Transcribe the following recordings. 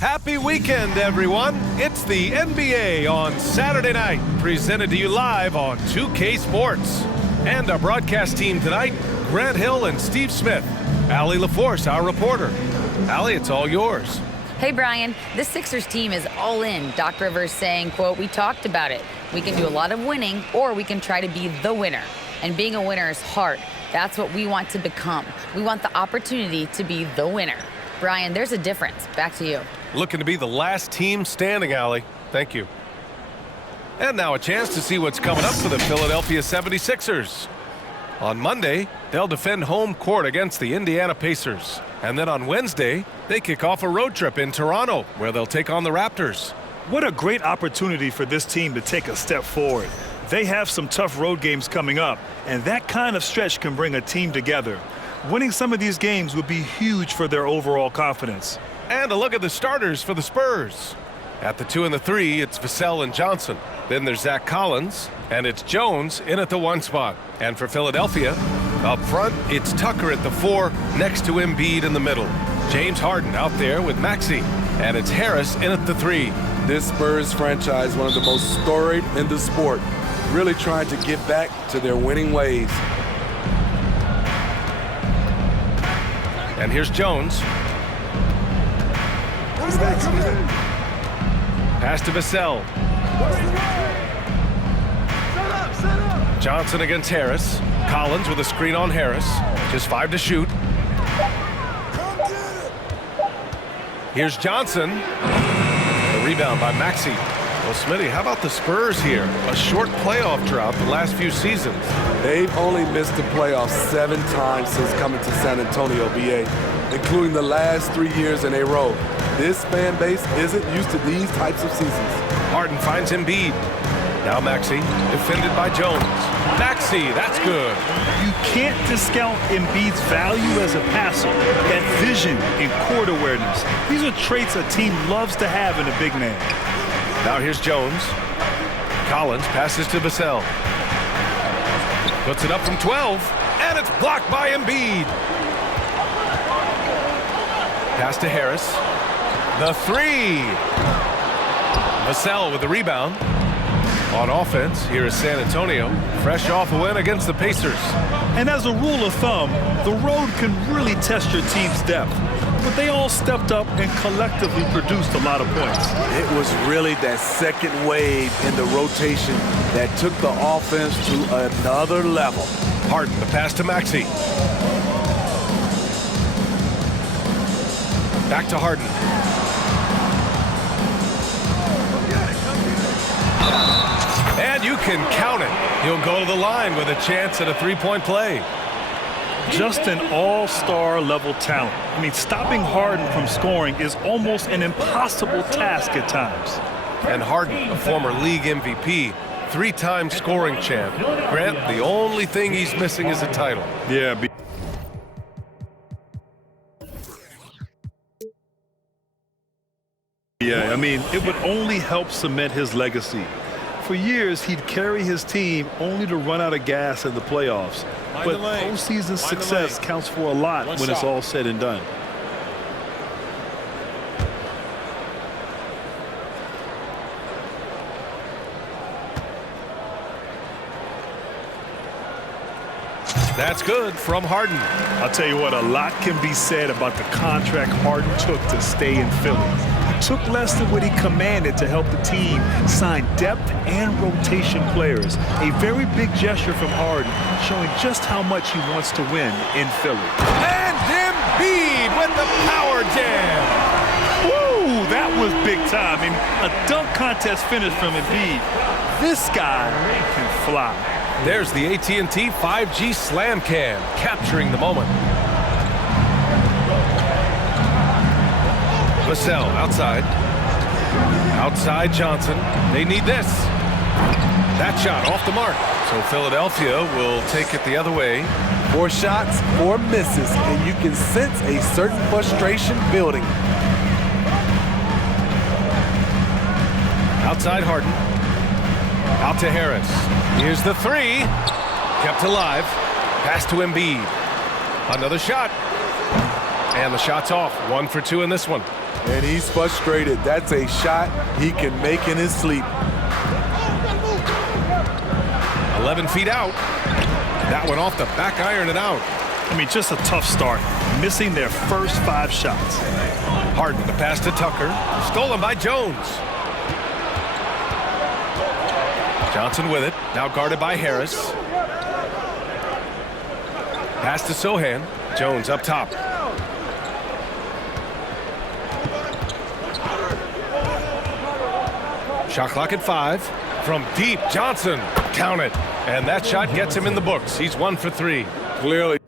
Happy weekend, everyone. It's the NBA on Saturday night, presented to you live on 2K Sports. And our broadcast team tonight, Grant Hill and Steve Smith. Allie LaForce, our reporter. Allie, it's all yours. Hey, Brian. This Sixers team is all in. Doc Rivers saying, quote, "We talked about it. We can do a lot of winning, or we can try to be the winner. And being a winner is hard. That's what we want to become. We want the opportunity to be the winner." Brian, there's a difference. Back to you. Looking to be the last team standing, Allie. Thank you. And now a chance to see what's coming up for the Philadelphia 76ers. On Monday, they'll defend home court against the Indiana Pacers. And then on Wednesday, they kick off a road trip in Toronto, where they'll take on the Raptors. What a great opportunity for this team to take a step forward. They have some tough road games coming up, and that kind of stretch can bring a team together. Winning some of these games would be huge for their overall confidence. And a look at the starters for the Spurs. At the 2 and the 3, it's Vassell and Johnson. Then there's Zach Collins, and it's Jones in at the 1 spot. And for Philadelphia, up front, it's Tucker at the 4, next to Embiid in the middle. James Harden out there with Maxey, and it's Harris in at the 3. This Spurs franchise, one of the most storied in the sport, really trying to get back to their winning ways. And here's Jones. Pass to Vassell. Johnson against Harris. Collins with a screen on Harris. Just 5 to shoot. Here's Johnson. The rebound by Maxey. Well, Smitty, how about the Spurs here? A short playoff drought the last few seasons. They've only missed the playoffs 7 times since coming to San Antonio, BA, including the last 3 years in a row. This fan base isn't used to these types of seasons. Harden finds Embiid. Now Maxey, defended by Jones. Maxey, that's good. You can't discount Embiid's value as a passer. That vision and court awareness. These are traits a team loves to have in a big man. Now here's Jones. Collins passes to Vassell. Puts it up from 12, and it's blocked by Embiid. Pass to Harris. The 3. Vassell with the rebound. On offense, here is San Antonio, fresh off a win against the Pacers. And as a rule of thumb, the road can really test your team's depth. But they all stepped up and collectively produced a lot of points. It was really that second wave in the rotation that took the offense to another level. Harden, the pass to Maxey. Back to Harden. And you can count it. He'll go to the line with a chance at a 3-point play. Just an all-star level talent. I mean, stopping Harden from scoring is almost an impossible task at times. And Harden, a former league MVP, 3-time scoring champ. Grant, the only thing he's missing is a title. Yeah. I mean, it would only help cement his legacy. For years, he'd carry his team only to run out of gas in the playoffs. But postseason success counts for a lot when it's all said and done. That's good from Harden. I'll tell you what, a lot can be said about the contract Harden took to stay in Philly. He took less than what he commanded to help the team sign depth and rotation players. A very big gesture from Harden, showing just how much he wants to win in Philly. And Embiid with the power jam. Woo, that was big time. I mean, a dunk contest finish from Embiid. This guy can fly. There's the AT&T 5G Slam Cam, capturing the moment. Vassell outside. Outside Johnson. They need this. That shot off the mark. So Philadelphia will take it the other way. 4 shots, 4 misses, and you can sense a certain frustration building. Outside Harden. Out to Harris. Here's the 3. Kept alive. Pass to Embiid. Another shot. And the shot's off. 1 for 2 in this one. And he's frustrated. That's a shot he can make in his sleep. 11 feet out. That one off the back iron and out. I mean, just a tough start, missing their first 5 shots. Harden, the pass to Tucker. Stolen by Jones. Johnson with it. Now guarded by Harris. Pass to Sohan. Jones up top. Shot clock at 5. From deep, Johnson. Count it. And that shot gets him in the books. He's 1 for 3. Clearly.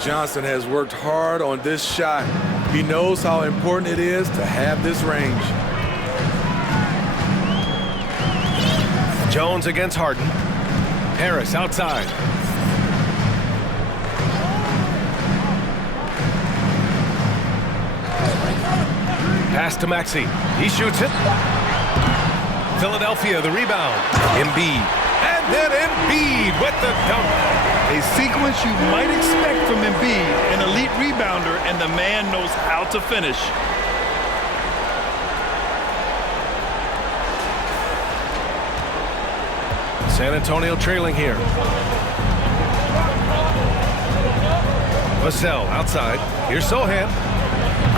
Johnson has worked hard on this shot. He knows how important it is to have this range. Jones against Harden. Harris outside. Pass to Maxey. He shoots it. Philadelphia, the rebound. Embiid. And then Embiid with the dunk. A sequence you might expect from Embiid, an elite rebounder, and the man knows how to finish. San Antonio trailing here. Vassell outside. Here's Sohan.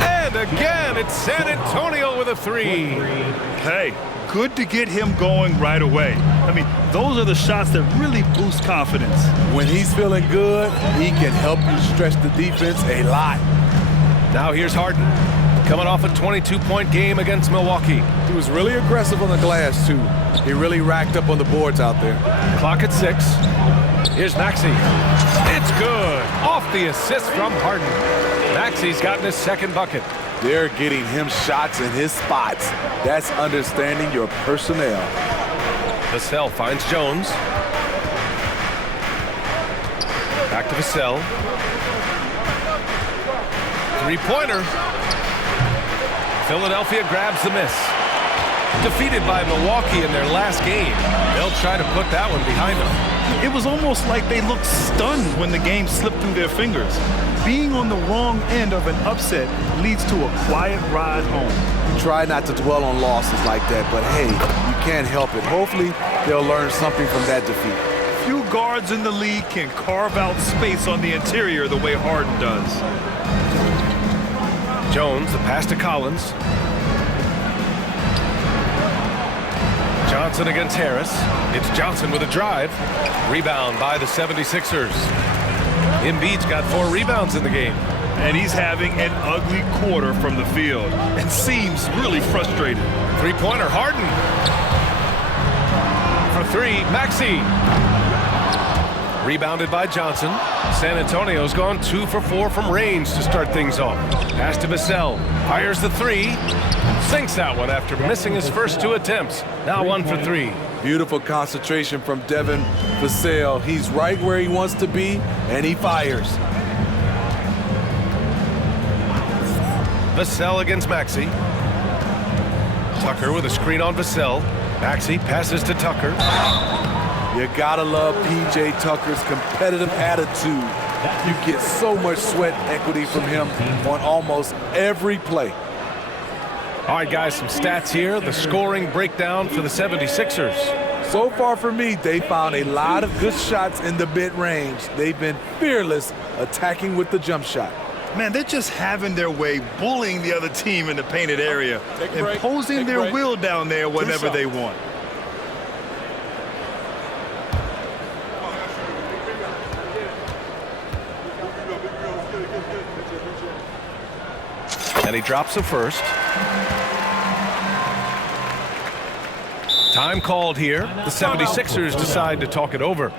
And again, it's San Antonio with a 3. Hey, good to get him going right away. I mean, those are the shots that really boost confidence. When he's feeling good, he can help you stretch the defense a lot. Now here's Harden. Coming off a 22-point game against Milwaukee. He was really aggressive on the glass, too. He really racked up on the boards out there. Clock at 6. Here's Maxey. It's good. Off the assist from Harden. Maxey's gotten his second bucket. They're getting him shots in his spots. That's understanding your personnel. Vassell finds Jones. Back to Vassell. Three-pointer. Philadelphia grabs the miss. Defeated by Milwaukee in their last game. They'll try to put that one behind them. It was almost like they looked stunned when the game slipped through their fingers. Being on the wrong end of an upset leads to a quiet ride home. You try not to dwell on losses like that, but hey, you can't help it. Hopefully, they'll learn something from that defeat. Few guards in the league can carve out space on the interior the way Harden does. Jones, the pass to Collins. Johnson against Harris. It's Johnson with a drive. Rebound by the 76ers. Embiid's got 4 rebounds in the game. And he's having an ugly quarter from the field and seems really frustrated. Three-pointer, Harden. For 3, Maxey. Rebounded by Johnson. San Antonio's gone 2 for 4 from range to start things off. Pass to Vassell. Fires the 3. Sinks that one after missing his first 2 attempts. Now 1 for 3. Beautiful concentration from Devin Vassell. He's right where he wants to be, and he fires. Vassell against Maxey. Tucker with a screen on Vassell. Maxey passes to Tucker. You gotta love P.J. Tucker's competitive attitude. You get so much sweat equity from him on almost every play. All right, guys, some stats here. The scoring breakdown for the 76ers. So far for me, they found a lot of good shots in the mid-range. They've been fearless attacking with the jump shot. Man, they're just having their way, bullying the other team in the painted area, imposing their will down there whenever they want. And he drops the first. Time called here. The 76ers decide to talk it over.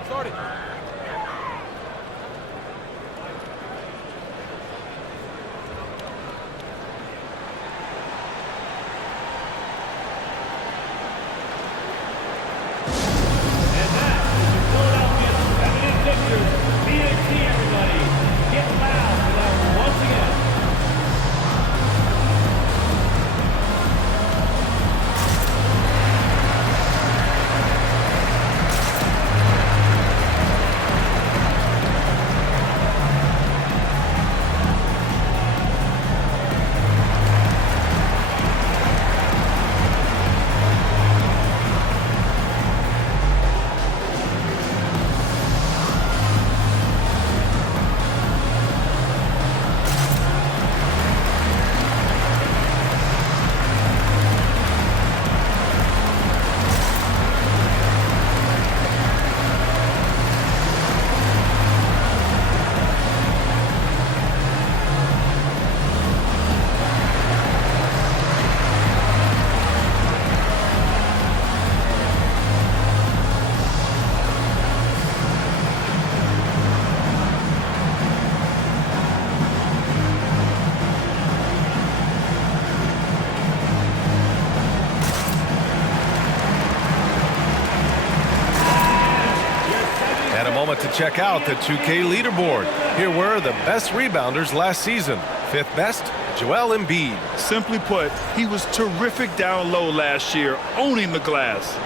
check out the 2K leaderboard. Here were the best rebounders last season. 5th best, Joel Embiid. Simply put, he was terrific down low last year, owning the glass.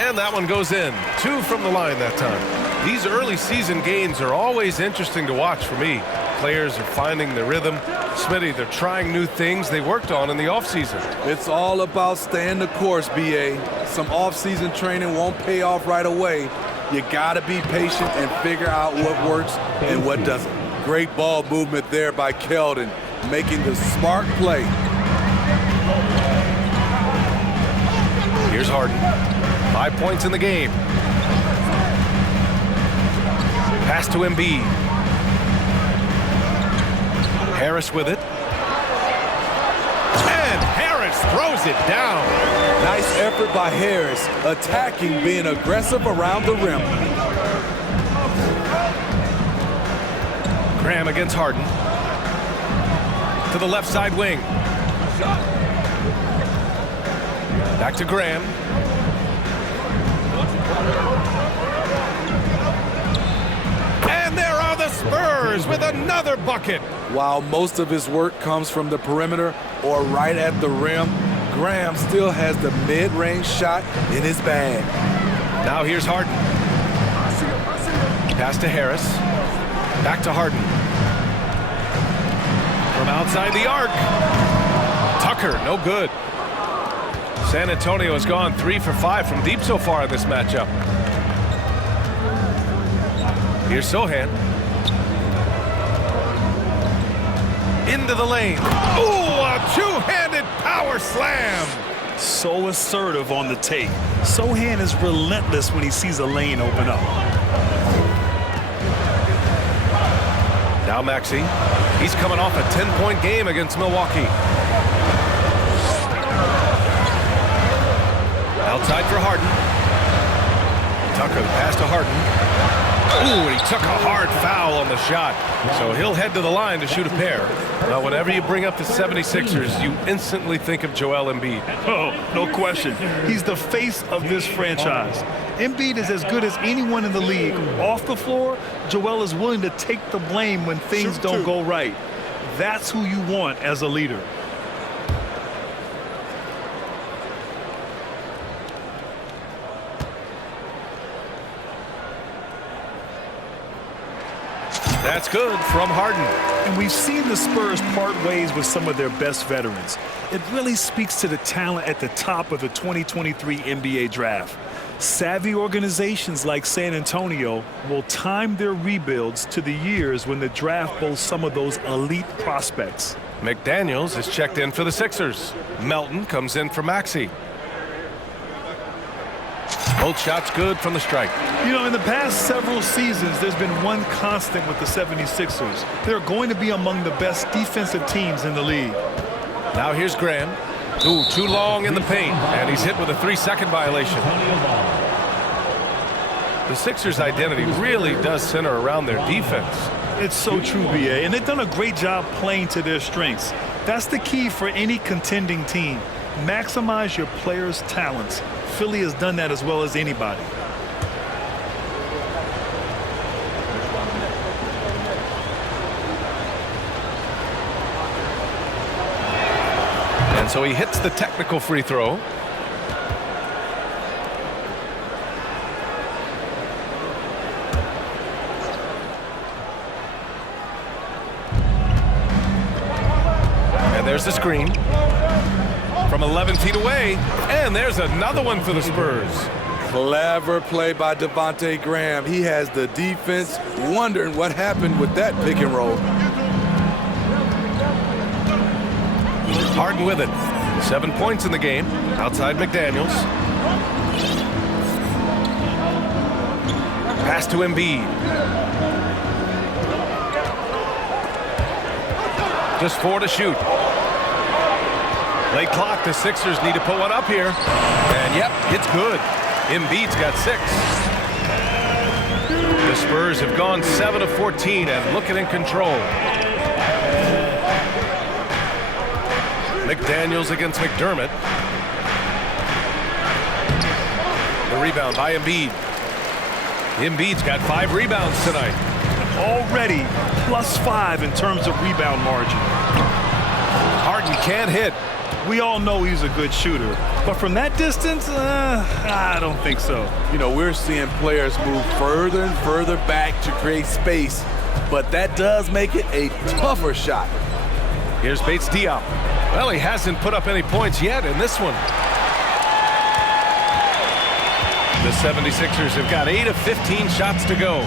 And that one goes in. 2 from the line that time. These early season games are always interesting to watch for me. Players are finding their rhythm. Smitty, they're trying new things they worked on in the offseason. It's all about staying the course, BA. Some off-season training won't pay off right away. You got to be patient and figure out what works and what doesn't. Great ball movement there by Keldon, making the smart play. Here's Harden. 5 points in the game. Pass to Embiid. Harris with it. And Harris throws it down. Nice effort by Harris, attacking, being aggressive around the rim. Graham against Harden. To the left side wing. Back to Graham. And there are the Spurs with another bucket. While most of his work comes from the perimeter or right at the rim, Graham still has the mid-range shot in his bag. Now here's Harden. Pass to Harris. Back to Harden. From outside the arc. Tucker, no good. San Antonio has gone 3 for 5 from deep so far in this matchup. Here's Sohan. Into the lane. Ooh, a two-handed power slam. So assertive on the take. Sohan is relentless when he sees a lane open up. Now Maxey. He's coming off a 10-point game against Milwaukee. Outside for Harden. Tucker, the pass to Harden. Ooh, he took a hard foul on the shot. So he'll head to the line to shoot a pair. Now, whenever you bring up the 76ers, you instantly think of Joel Embiid. Oh, no question. He's the face of this franchise. Embiid is as good as anyone in the league. Off the floor, Joel is willing to take the blame when things don't go right. That's who you want as a leader. That's good from Harden. And we've seen the Spurs part ways with some of their best veterans. It really speaks to the talent at the top of the 2023 NBA draft. Savvy organizations like San Antonio will time their rebuilds to the years when the draft boasts some of those elite prospects. McDaniels is checked in for the Sixers. Melton comes in for Maxey. Both shots good from the strike. You know, in the past several seasons, there's been one constant with the 76ers. They're going to be among the best defensive teams in the league. Now here's Graham. Ooh, too long in the paint, and he's hit with a 3-second violation. The Sixers' identity really does center around their defense. It's so true, BA, and they've done a great job playing to their strengths. That's the key for any contending team. Maximize your players' talents. Philly has done that as well as anybody. And so he hits the technical free throw. And there's the screen. From 11 feet away, and there's another one for the Spurs. Clever play by Devontae Graham. He has the defense wondering what happened with that pick and roll. Harden with it. 7 points in the game. Outside McDaniels. Pass to Embiid. Just 4 to shoot. Late clock, the Sixers need to put one up here. And yep, it's good. Embiid's got 6. The Spurs have gone 7 of 14 and looking in control. McDaniels against McDermott. The rebound by Embiid. Embiid's got 5 rebounds tonight. Already +5 in terms of rebound margin. Harden can't hit. We all know he's a good shooter, but from that distance, I don't think so. You know, we're seeing players move further and further back to create space, but that does make it a tougher shot. Here's Bates Diop. Well, he hasn't put up any points yet in this one. The 76ers have got 8 of 15 shots to go.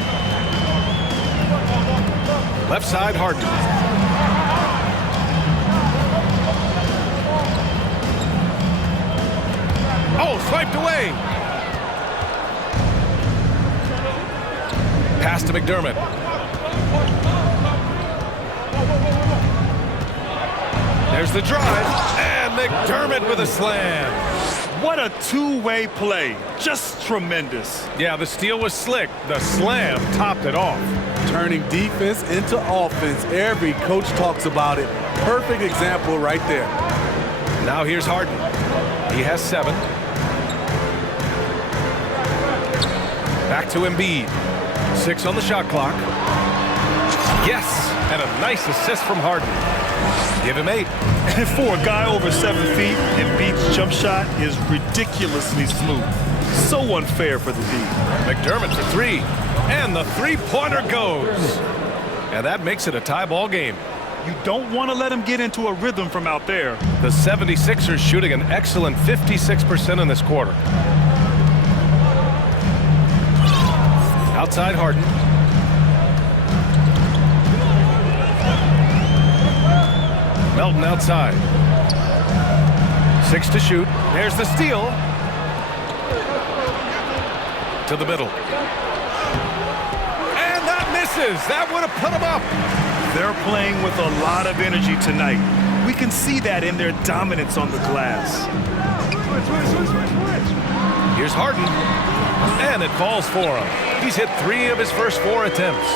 Left side, Harden. Oh, swiped away. Pass to McDermott. There's the drive, and McDermott with a slam. What a two-way play. Just tremendous. Yeah, the steal was slick. The slam topped it off. Turning defense into offense. Every coach talks about it. Perfect example right there. Now here's Harden. He has 7. Back to Embiid. 6 on the shot clock. Yes, and a nice assist from Harden. Give him 8. And for a guy over 7 feet, Embiid's jump shot is ridiculously smooth. So unfair for the D. McDermott for 3. And the three-pointer goes. And that makes it a tie ball game. You don't want to let him get into a rhythm from out there. The 76ers shooting an excellent 56% in this quarter. Outside Harden. Melton outside. 6 to shoot. There's the steal. To the middle. And that misses. That would have put him up. They're playing with a lot of energy tonight. We can see that in their dominance on the glass. Here's Harden. And it falls for him. He's hit 3 of his first 4 attempts.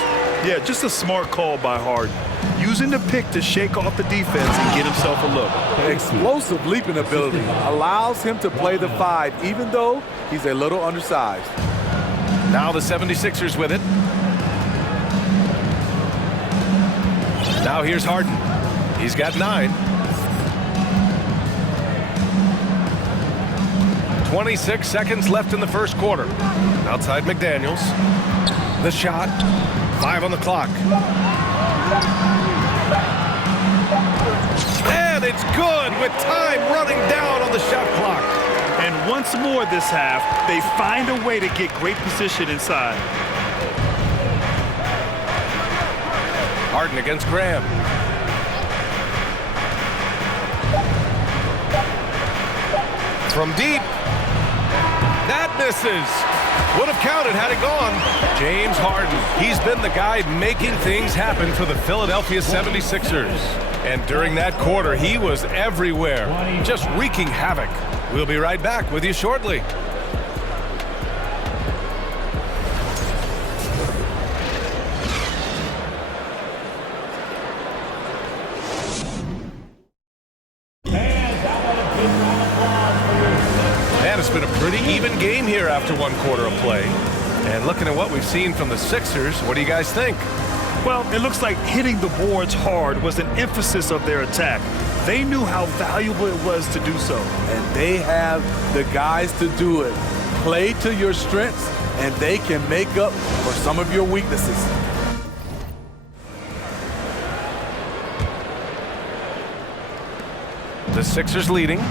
Yeah, just a smart call by Harden. Using the pick to shake off the defense and get himself a look. Explosive leaping ability allows him to play the 5, even though he's a little undersized. Now the 76ers with it. Now here's Harden. He's got 9. 26 seconds left in the first quarter. Outside McDaniels. The shot. 5 on the clock. And it's good with time running down on the shot clock. And once more this half, they find a way to get great position inside. Harden against Graham. From deep. That misses. Would have counted had it gone. James Harden. He's been the guy making things happen for the Philadelphia 76ers. And during that quarter, he was everywhere, just wreaking havoc. We'll be right back with you shortly. It's been a pretty even game here after 1 quarter of play. And looking at what we've seen from the Sixers, what do you guys think? Well, it looks like hitting the boards hard was an emphasis of their attack. They knew how valuable it was to do so. And they have the guys to do it. Play to your strengths, and they can make up for some of your weaknesses. The Sixers leading.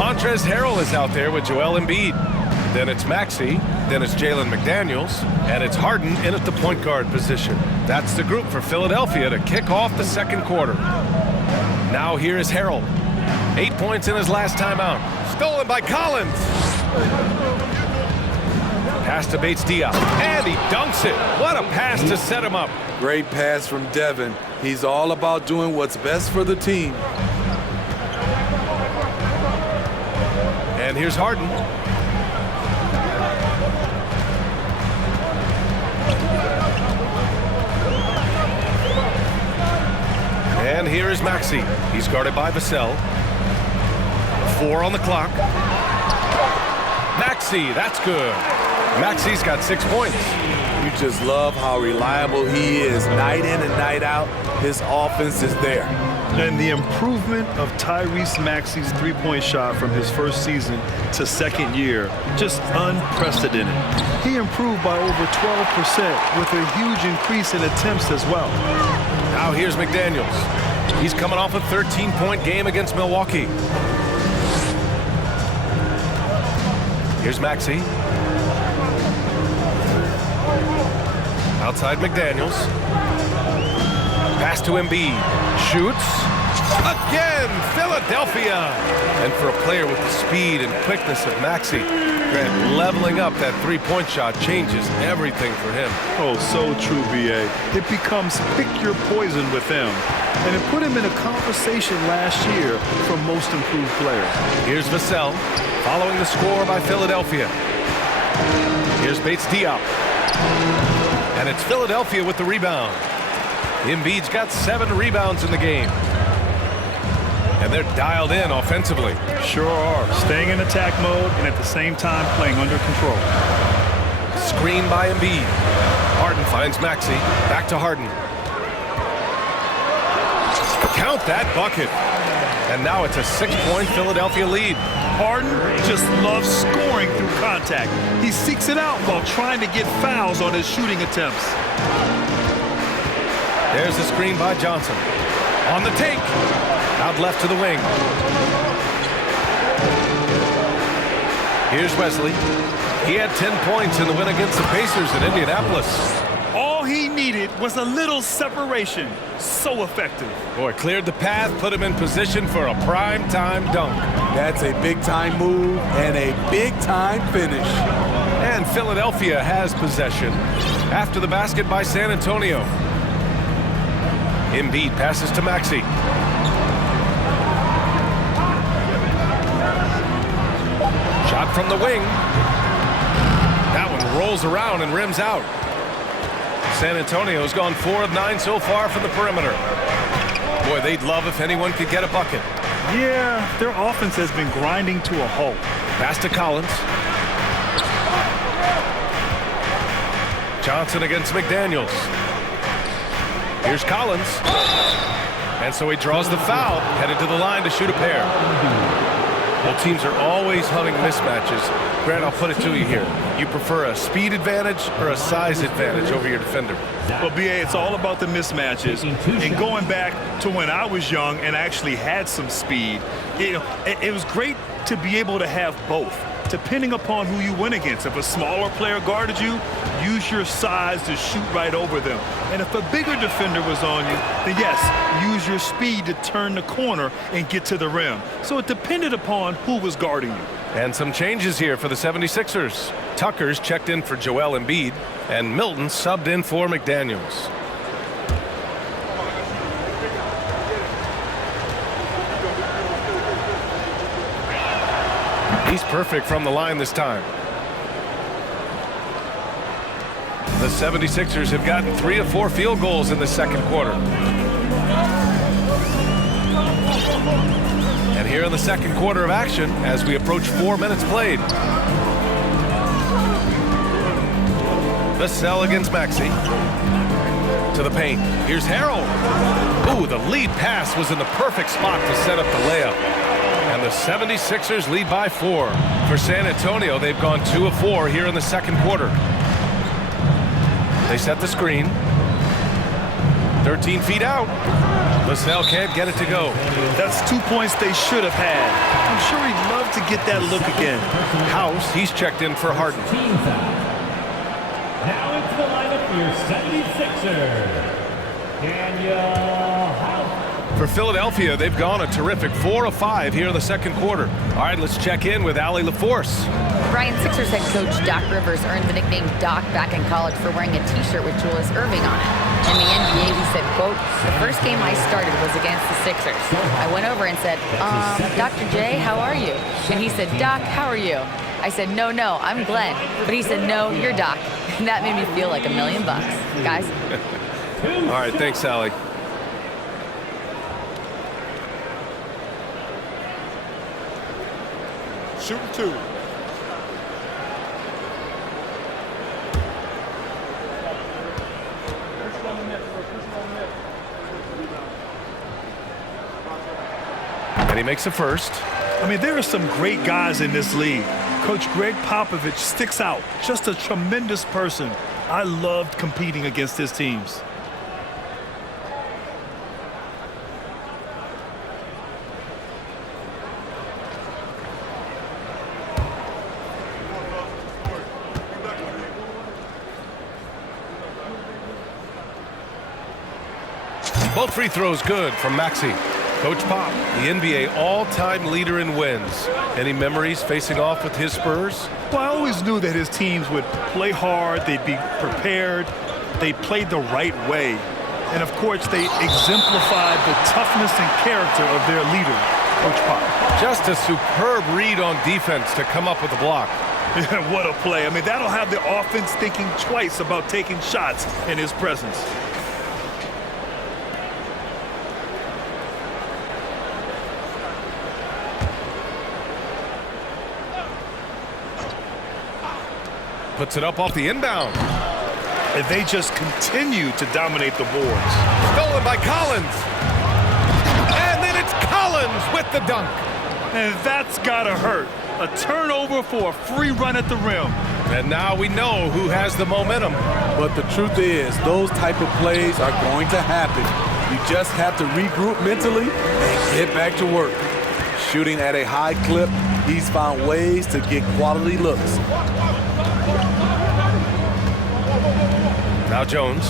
Montrezl Harrell is out there with Joel Embiid. Then it's Maxey. Then it's Jalen McDaniels. And it's Harden in at the point guard position. That's the group for Philadelphia to kick off the second quarter. Now here is Harrell. 8 points in his last timeout. Stolen by Collins. Pass to Bates Diop. And he dunks it. What a pass to set him up. Great pass from Devin. He's all about doing what's best for the team. And here's Harden. And here is Maxey. He's guarded by Vassell. 4 on the clock. Maxey, that's good. Maxey's got 6 points. You just love how reliable he is. Night in and night out, his offense is there. And the improvement of Tyrese Maxey's three-point shot from his first season to second year, just unprecedented. He improved by over 12% with a huge increase in attempts as well. Now here's McDaniels. He's coming off a 13-point game against Milwaukee. Here's Maxey. Outside McDaniels. Pass to Embiid. Shoots. Again, Philadelphia. And for a player with the speed and quickness of Maxey, Grant, leveling up that three-point shot changes everything for him. Oh, so true, B.A. It becomes pick your poison with him. And it put him in a conversation last year for most improved player. Here's Vassell, following the score by Philadelphia. Here's Bates-Diop. And it's Philadelphia with the rebound. Embiid's got 7 rebounds in the game. And they're dialed in offensively. Sure are. Staying in attack mode and at the same time playing under control. Screen by Embiid. Harden finds Maxey. Back to Harden. Count that bucket. And now it's a 6-point Philadelphia lead. Harden just loves scoring through contact. He seeks it out while trying to get fouls on his shooting attempts. There's the screen by Johnson. On the take. Out left to the wing. Here's Wesley. He had 10 points in the win against the Pacers in Indianapolis. All he needed was a little separation. So effective. Boy, cleared the path, put him in position for a prime-time dunk. That's a big-time move and a big-time finish. And Philadelphia has possession after the basket by San Antonio. Embiid passes to Maxey. Shot from the wing. That one rolls around and rims out. San Antonio's gone 4 of 9 so far from the perimeter. Boy, they'd love if anyone could get a bucket. Yeah, their offense has been grinding to a halt. Pass to Collins. Johnson against McDaniels. Here's Collins. And so he draws the foul, headed to the line to shoot a pair. Well, teams are always hunting mismatches. Grant, I'll put it to you here. You prefer a speed advantage or a size advantage over your defender? Well, B.A., it's all about the mismatches. And going back to when I was young and actually had some speed, it was great to be able to have both, depending upon who you went against. If a smaller player guarded you, use your size to shoot right over them. And if a bigger defender was on you, then yes, use your speed to turn the corner and get to the rim. So it depended upon who was guarding you. And some changes here for the 76ers. Tucker's checked in for Joel Embiid, and Milton subbed in for McDaniels. He's perfect from the line this time. The 76ers have gotten 3 of 4 field goals in the second quarter. And here in the second quarter of action, as we approach 4 minutes played. Vassell against Maxey. To the paint. Here's Harrell. Ooh, the lead pass was in the perfect spot to set up the layup. And the 76ers lead by 4. For San Antonio, they've gone 2 of 4 here in the second quarter. They set the screen. 13 feet out. Vassell can't get it to go. That's 2 points they should have had. I'm sure he'd love to get that look again. House, he's checked in for Harden. Now into the lineup for your 76ers. Daniel House. For Philadelphia, they've gone a terrific 4 of 5 here in the second quarter. All right, let's check in with Allie LaForce. Brian, Sixers head coach Doc Rivers earned the nickname Doc back in college for wearing a T-shirt with Julius Erving on it. In the NBA, he said, quote, "The first game I started was against the Sixers. I went over and said, Dr. J, how are you?" And he said, "Doc, how are you?" I said, no, I'm Glenn." But he said, "No, you're Doc." And that made me feel like $1 million. Guys. All right, thanks, Sally. Shooting 2. And he makes a first. I mean, there are some great guys in this league. Coach Greg Popovich sticks out. Just a tremendous person. I loved competing against his teams. Both free throws good from Maxey. Coach Pop, the NBA all-time leader in wins. Any memories facing off with his Spurs? Well, I always knew that his teams would play hard, they'd be prepared, they played the right way. And of course, they exemplified the toughness and character of their leader, Coach Pop. Just a superb read on defense to come up with a block. What a play. I mean, that'll have the offense thinking twice about taking shots in his presence. Puts it up off the inbound. And they just continue to dominate the boards. Stolen by Collins. And then it's Collins with the dunk. And that's gotta hurt. A turnover for a free run at the rim. And now we know who has the momentum. But the truth is, those type of plays are going to happen. You just have to regroup mentally and get back to work. Shooting at a high clip, he's found ways to get quality looks. Now Jones.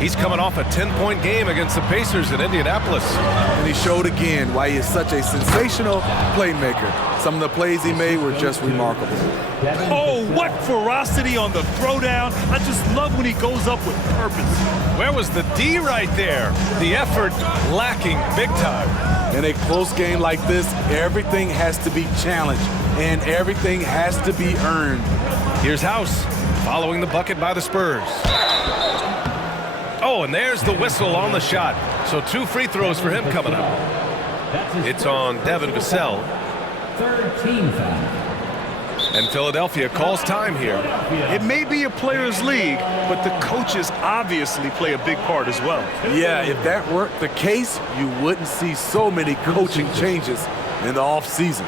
He's coming off a 10-point game against the Pacers in Indianapolis. And he showed again why he is such a sensational playmaker. Some of the plays he made were just remarkable. Oh, what ferocity on the throwdown. I just love when he goes up with purpose. Where was the D right there? The effort lacking big time. In a close game like this, everything has to be challenged and everything has to be earned. Here's House following the bucket by the Spurs. Oh, and there's the whistle on the shot. So 2 free throws for him coming up. It's on Devin Vassell. 3rd team foul. And Philadelphia calls time here. It may be a players' league, but the coaches obviously play a big part as well. Yeah, if that weren't the case, you wouldn't see so many coaching changes in the offseason.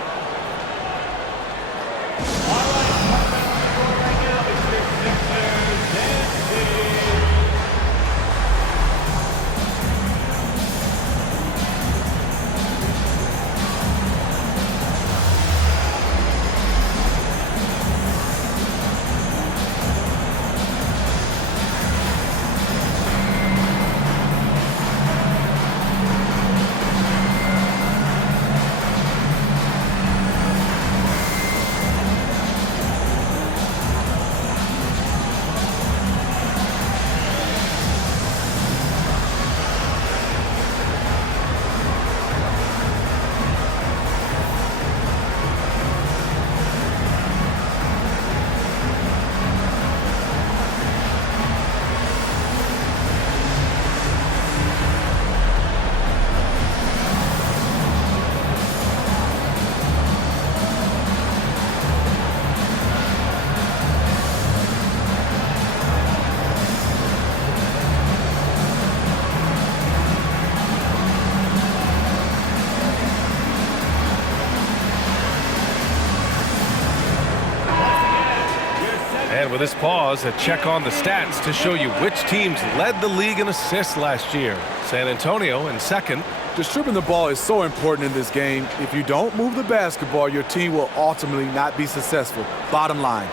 And with this pause, a check on the stats to show you which teams led the league in assists last year. San Antonio in second. Distributing the ball is so important in this game. If you don't move the basketball, your team will ultimately not be successful. Bottom line.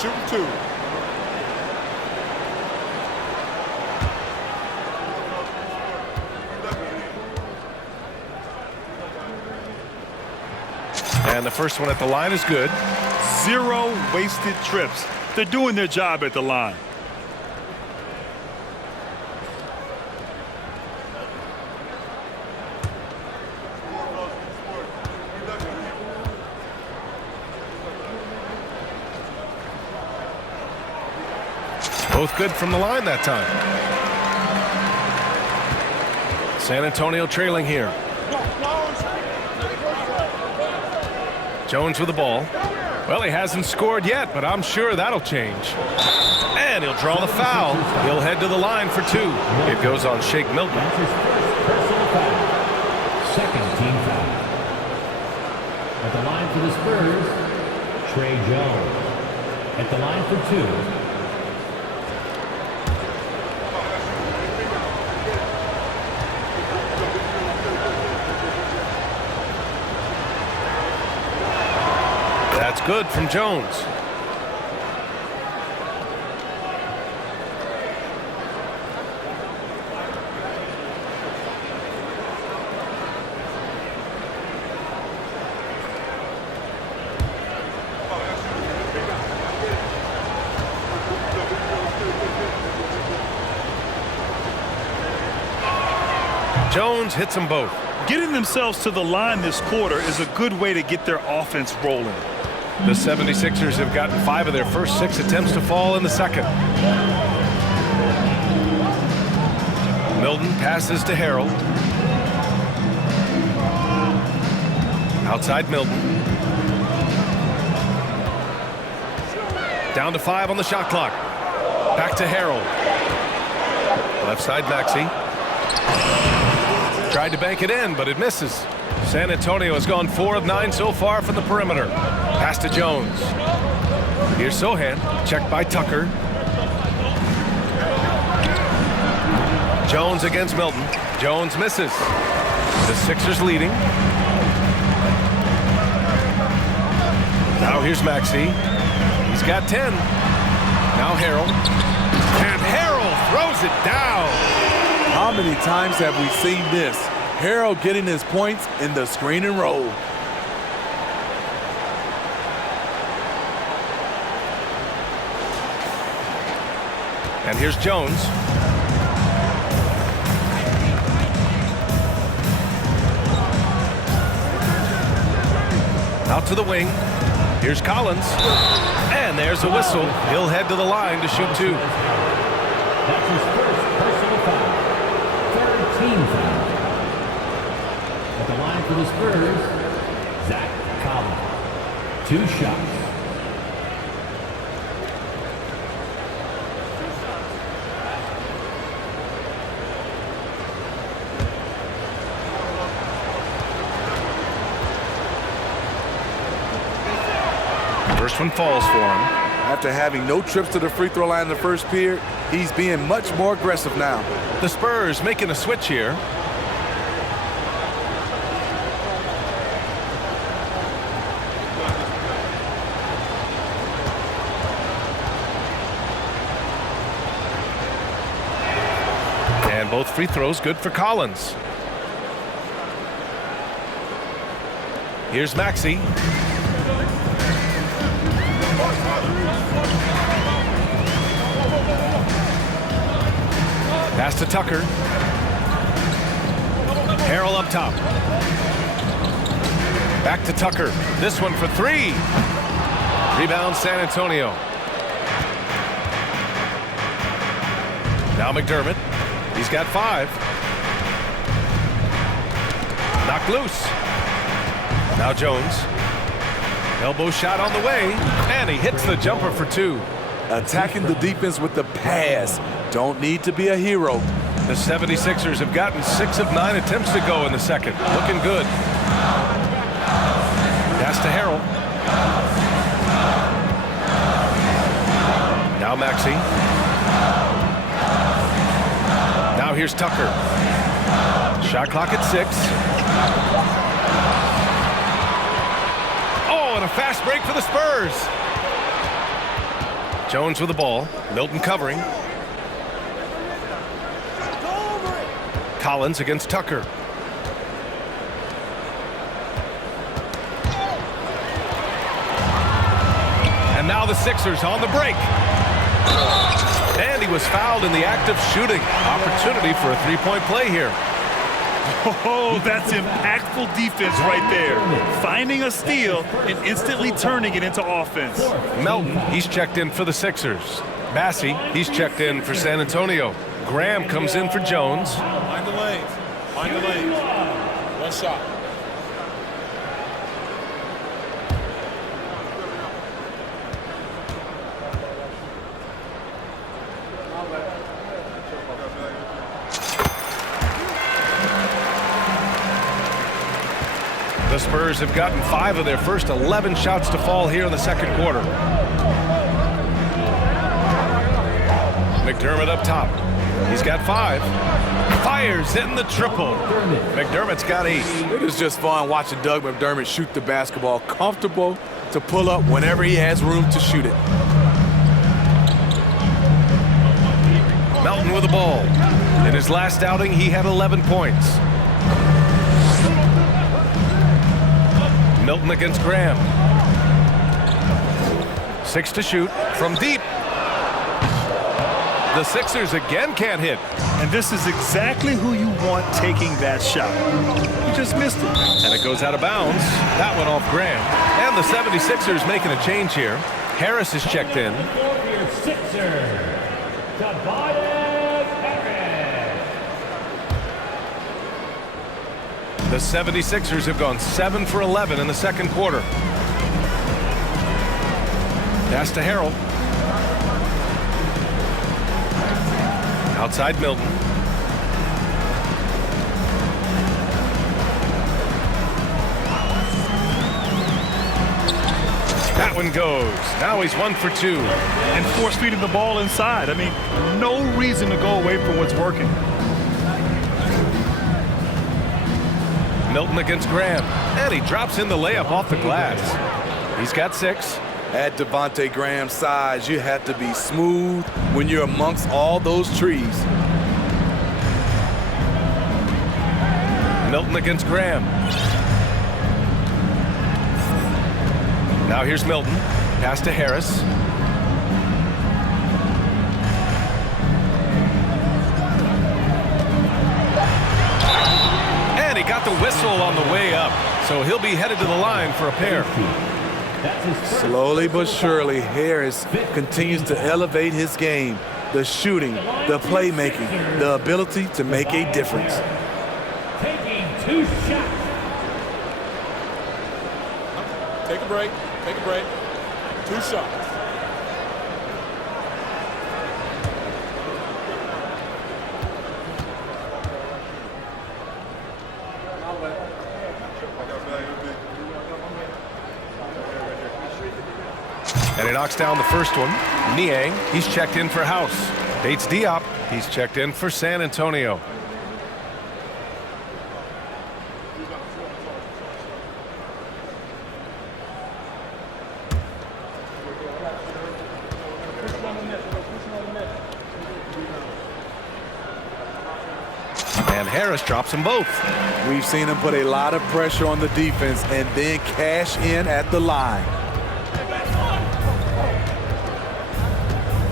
Shooting 2. And the first one at the line is good. 0 wasted trips. They're doing their job at the line. Both good from the line that time. San Antonio trailing here. Jones with the ball. Well, he hasn't scored yet, but I'm sure that'll change. And he'll draw the foul. He'll head to the line for 2. It goes on Shake Milton. That's his first personal foul. Second team foul. At the line for the Spurs, Trey Jones. At the line for 2. That's good from Jones. Jones hits them both. Getting themselves to the line this quarter is a good way to get their offense rolling. The 76ers have gotten 5 of their first 6 attempts to fall in the second. Milton passes to Harrell. Outside Milton. Down to 5 on the shot clock. Back to Harrell. Left side Maxey. Tried to bank it in, but it misses. San Antonio has gone 4 of 9 so far from the perimeter. Pass to Jones. Here's Sohan. Checked by Tucker. Jones against Milton. Jones misses. The Sixers leading. Now here's Maxey. He's got 10. Now Harrell. And Harrell throws it down. How many times have we seen this? Harrell getting his points in the screen and roll. And here's Jones. Out to the wing. Here's Collins. And there's a whistle. He'll head to the line to shoot 2. That's his first personal foul. Third team foul. At the line for the Spurs, Zach Collins. 2 shots. First one falls for him. After having no trips to the free throw line in the first period, he's being much more aggressive now. The Spurs making a switch here. And both free throws good for Collins. Here's Maxey. Pass to Tucker. Harrell up top. Back to Tucker. This one for 3. Rebound San Antonio. Now McDermott. He's got 5. Knocked loose. Now Jones. Elbow shot on the way. And he hits the jumper for 2. Attacking the defense with the pass. Don't need to be a hero. The 76ers have gotten 6 of 9 attempts to go in the second. Looking good. Pass to Harrell. Now Maxey. Now here's Tucker. Shot clock at 6. Oh, and a fast break for the Spurs. Jones with the ball. Milton covering. Collins against Tucker. Now the Sixers on the break. And he was fouled in the act of shooting. Opportunity for a three-point play here. Oh, that's impactful defense right there. Finding a steal and instantly turning it into offense. Melton, he's checked in for the Sixers. Massey, he's checked in for San Antonio. Graham comes in for Jones. Mind the lanes. Mind the lanes. One shot. The Spurs have gotten 5 of their first 11 shots to fall here in the second quarter. McDermott up top. He's got 5. Fires in the triple. McDermott's got 8. It is just fun watching Doug McDermott shoot the basketball. Comfortable to pull up whenever he has room to shoot it. Melton with the ball. In his last outing, he had 11 points. Melton against Graham. 6 to shoot from deep. The Sixers again can't hit. And this is exactly who you want taking that shot. You just missed it. And it goes out of bounds. That one off Graham. And the 76ers making a change here. Harris is checked in. The 76ers have gone 7 for 11 in the second quarter. Pass to Harrell. Outside Milton. That one goes. Now he's 1 for 2. And force feeding the ball inside. I mean, no reason to go away from what's working. Milton against Graham. And he drops in the layup off the glass. He's got 6. At Devontae Graham's size, you have to be smooth when you're amongst all those trees. Milton against Graham. Now here's Milton. Pass to Harris. And he got the whistle on the way up. So he'll be headed to the line for a pair. Slowly but surely, Harris continues to elevate his game. The shooting, the playmaking, the ability to make a difference. Taking 2 shots. Take a break. Take a break. 2 shots. And he knocks down the first one. Niang, he's checked in for House. Bates Diop, he's checked in for San Antonio. And Harris drops them both. We've seen him put a lot of pressure on the defense and then cash in at the line.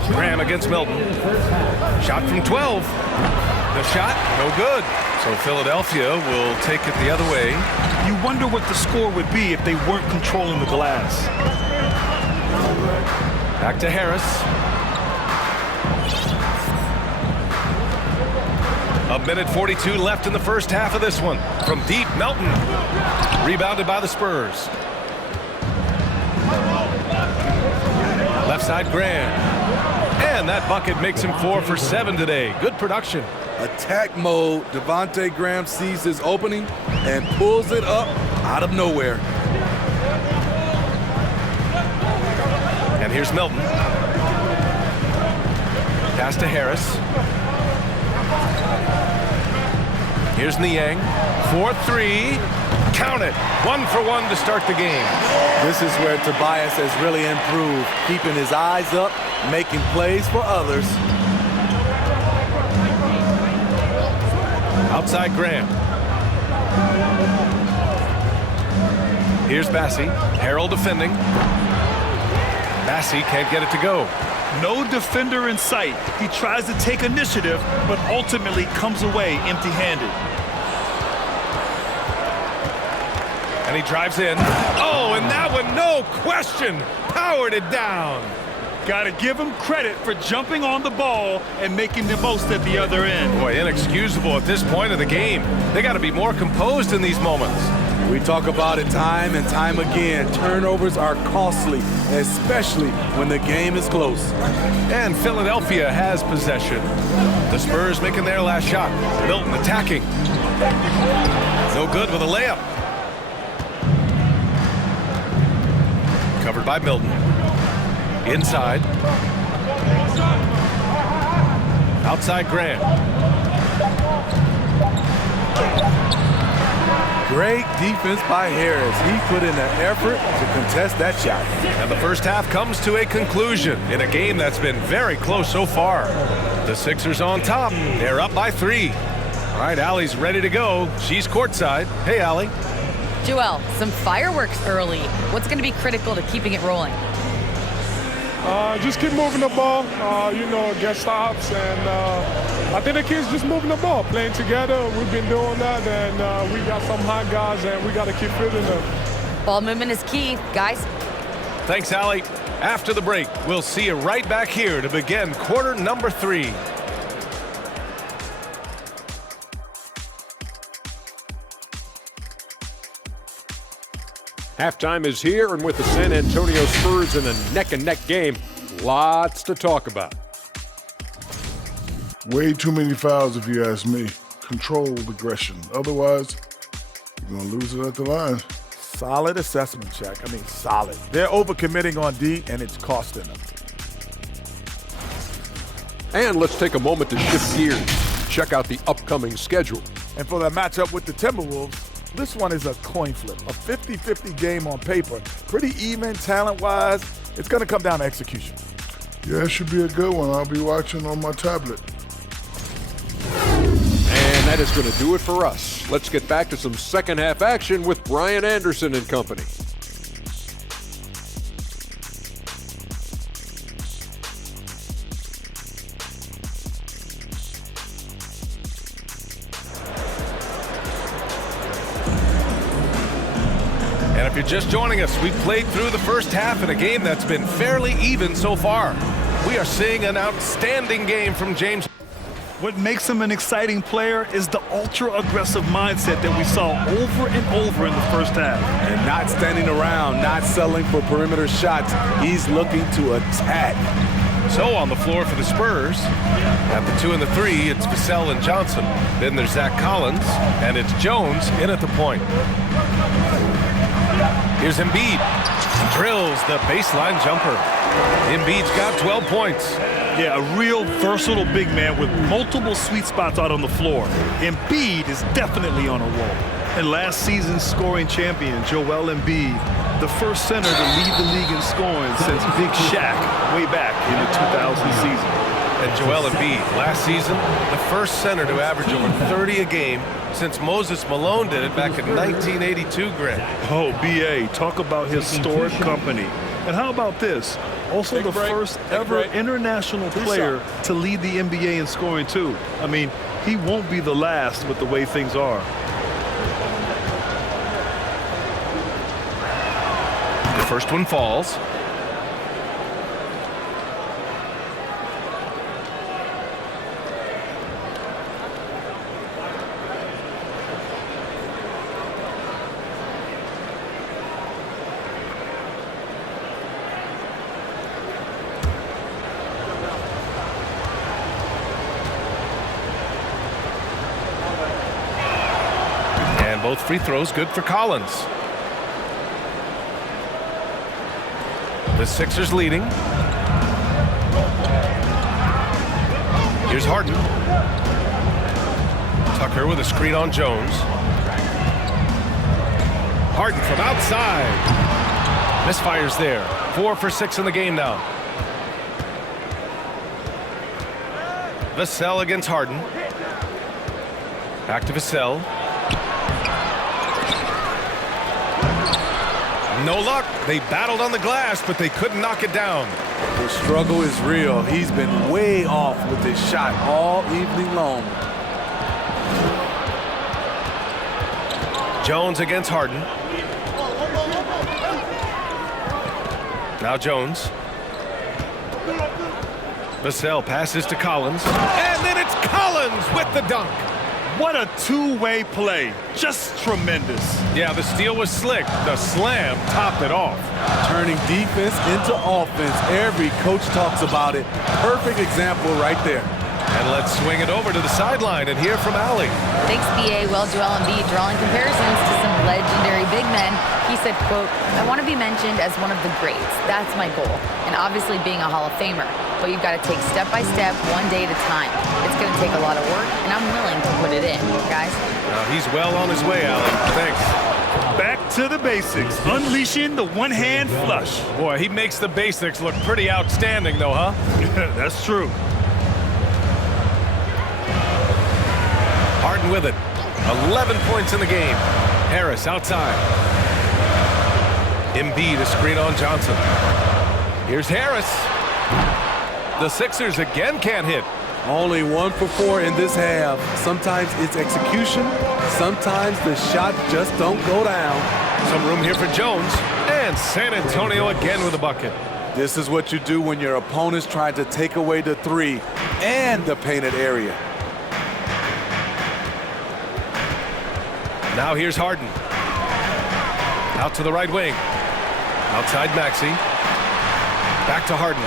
Graham against Milton. Shot from 12. The shot, no good. So Philadelphia will take it the other way. You wonder what the score would be if they weren't controlling the glass. Back to Harris. A minute 42 left in the first half of this one. From deep, Melton. Rebounded by the Spurs. Left side, Graham. And that bucket makes him 4 for 7 today. Good production. Attack mode. Devontae Graham sees his opening and pulls it up out of nowhere. And here's Milton. Pass to Harris. Here's Niang. 4-3. Count it. 1 for 1 to start the game. This is where Tobias has really improved, keeping his eyes up, making plays for others. Outside Graham. Here's Bassey. Harrell defending. Massey can't get it to go. No defender in sight. He tries to take initiative, but ultimately comes away empty-handed. And he drives in. Oh, and that one, no question, powered it down. Got to give him credit for jumping on the ball and making the most at the other end. Boy, inexcusable at this point of the game. They got to be more composed in these moments. We talk about it time and time again. Turnovers are costly, especially when the game is close. And Philadelphia has possession. The Spurs making their last shot. Milton attacking. No good with a layup. Covered by Milton. Inside. Outside Grant. Great defense by Harris. He put in an effort to contest that shot. And the first half comes to a conclusion in a game that's been very close so far. The Sixers on top. They're up by 3. All right, Allie's ready to go. She's courtside. Hey, Allie. Joel, some fireworks early. What's going to be critical to keeping it rolling? Just keep moving the ball, get stops, and I think the kids just moving the ball, playing together. We've been doing that, and we got some hot guys, and we got to keep fitting them. Ball movement is key, guys. Thanks, Allie. After the break, we'll see you right back here to begin quarter number 3. Halftime is here, and with the San Antonio Spurs in a neck-and-neck game, lots to talk about. Way too many fouls, if you ask me. Controlled aggression. Otherwise, you're going to lose it at the line. Solid assessment check. Solid. They're overcommitting on D, and it's costing them. And let's take a moment to shift gears. Check out the upcoming schedule. And for that matchup with the Timberwolves, this one is a coin flip, a 50-50 game on paper. Pretty even talent-wise. It's going to come down to execution. Yeah, it should be a good one. I'll be watching on my tablet. And that is going to do it for us. Let's get back to some second half action with Brian Anderson and company. And if you're just joining us, we've played through the first half in a game that's been fairly even so far. We are seeing an outstanding game from James. What makes him an exciting player is the ultra-aggressive mindset that we saw over and over in the first half. And not standing around, not settling for perimeter shots. He's looking to attack. So on the floor for the Spurs, at the 2 and the 3, it's Vassell and Johnson. Then there's Zach Collins, and it's Jones in at the point. Here's Embiid. Drills the baseline jumper. Embiid's got 12 points. Yeah, a real versatile big man with multiple sweet spots out on the floor. Embiid is definitely on a roll. And last season's scoring champion, Joel Embiid, the first center to lead the league in scoring since Big Shaq way back in the 2000 season. And Joel Embiid, last season, the first center to average over 30 a game since Moses Malone did it back in 1982, Greg. Oh, B.A., talk about historic company. And how about this? Also the first ever international player to lead the NBA in scoring, too. He won't be the last with the way things are. The first one falls. Both free throws good for Collins. The Sixers leading. Here's Harden. Tucker with a screen on Jones. Harden from outside. Misfires there. 4 for 6 in the game now. Vassell against Harden. Back to Vassell. No luck. They battled on the glass, but they couldn't knock it down. The struggle is real. He's been way off with his shot all evening long. Jones against Harden. Now Jones. Vassell passes to Collins. And then it's Collins with the dunk. What a two-way play. Just tremendous. Yeah, the steal was slick. The slam topped it off. Turning defense into offense. Every coach talks about it. Perfect example right there. And let's swing it over to the sideline and hear from Allie. Thanks, BA. Well, Joel Embiid drawing comparisons to some legendary big men. He said, quote, "I want to be mentioned as one of the greats. That's my goal. And obviously being a Hall of Famer. But you've got to take step by step, one day at a time. It's going to take a lot of work, and I'm willing to put it in, guys." He's well on his way, Allie. Thanks. Back to the basics, unleashing the one-hand flush. Boy, he makes the basics look pretty outstanding, though, huh? That's true. Harden with it. 11 points in the game. Harris outside. Embiid a screen on Johnson. Here's Harris. The Sixers again can't hit. Only 1 for 4 in this half. Sometimes it's execution. Sometimes the shots just don't go down. Some room here for Jones. And San Antonio again with a bucket. This is what you do when your opponent's trying to take away the three and the painted area. Now here's Harden. Out to the right wing. Outside Maxey. Back to Harden.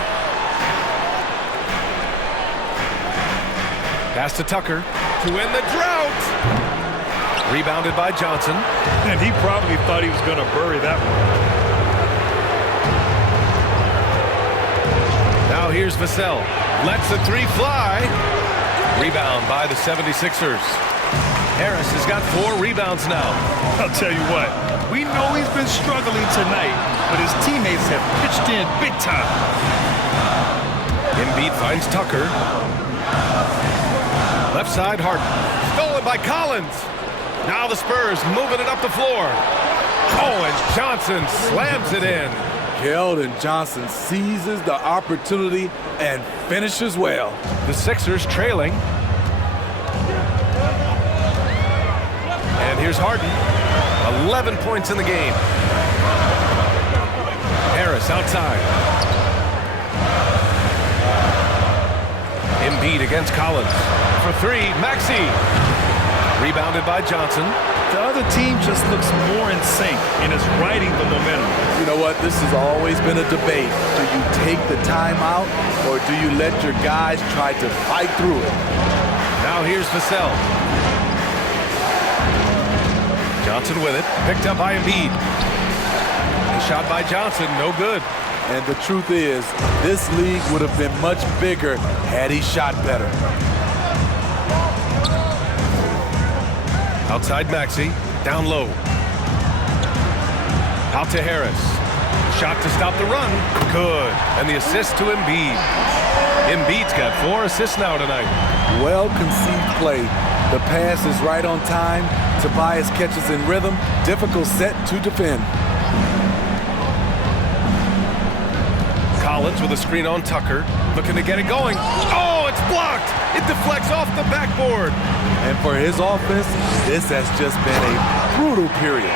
Pass to Tucker to end the drought. Rebounded by Johnson. And he probably thought he was going to bury that one. Now here's Vassell. Lets the three fly. Rebound by the 76ers. Harris has got 4 rebounds now. I'll tell you what, we know he's been struggling tonight, but his teammates have pitched in big time. Embiid finds Tucker. Left side, Harden. Stolen by Collins. Now the Spurs moving it up the floor. Oh, and Johnson slams it in. Keldon Johnson seizes the opportunity and finishes well. The Sixers trailing. And here's Harden. 11 points in the game. Harris outside. Embiid against Collins. For 3, Maxey. Rebounded by Johnson. The other team just looks more in sync and is riding the momentum. You know what? This has always been a debate. Do you take the timeout or do you let your guys try to fight through it? Now here's Vassell. Johnson with it. Picked up by Embiid. The shot by Johnson, no good. And the truth is, this league would have been much bigger had he shot better. Outside Maxey. Down low. Out to Harris. Shot to stop the run. Good. And the assist to Embiid. Embiid's got 4 assists now tonight. Well-conceived play. The pass is right on time. Tobias catches in rhythm. Difficult set to defend. Collins with a screen on Tucker. Looking to get it going. Oh, it's blocked. It deflects off the backboard. And for his offense, this has just been a brutal period.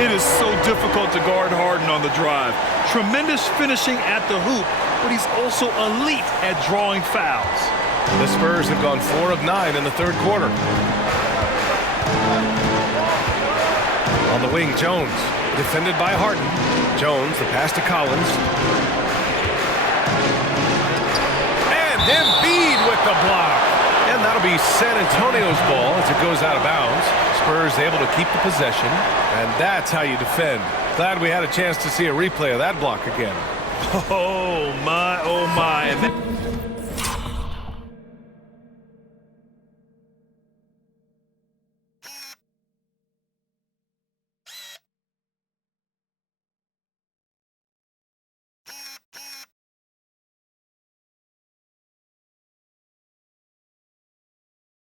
It is so difficult to guard Harden on the drive. Tremendous finishing at the hoop, but he's also elite at drawing fouls. The Spurs have gone 4 of 9 in the third quarter. On the wing, Jones. Defended by Harden. Jones, the pass to Collins. And Embiid with the block. And that'll be San Antonio's ball as it goes out of bounds. Spurs able to keep the possession. And that's how you defend. Glad we had a chance to see a replay of that block again. Oh, my, oh, my.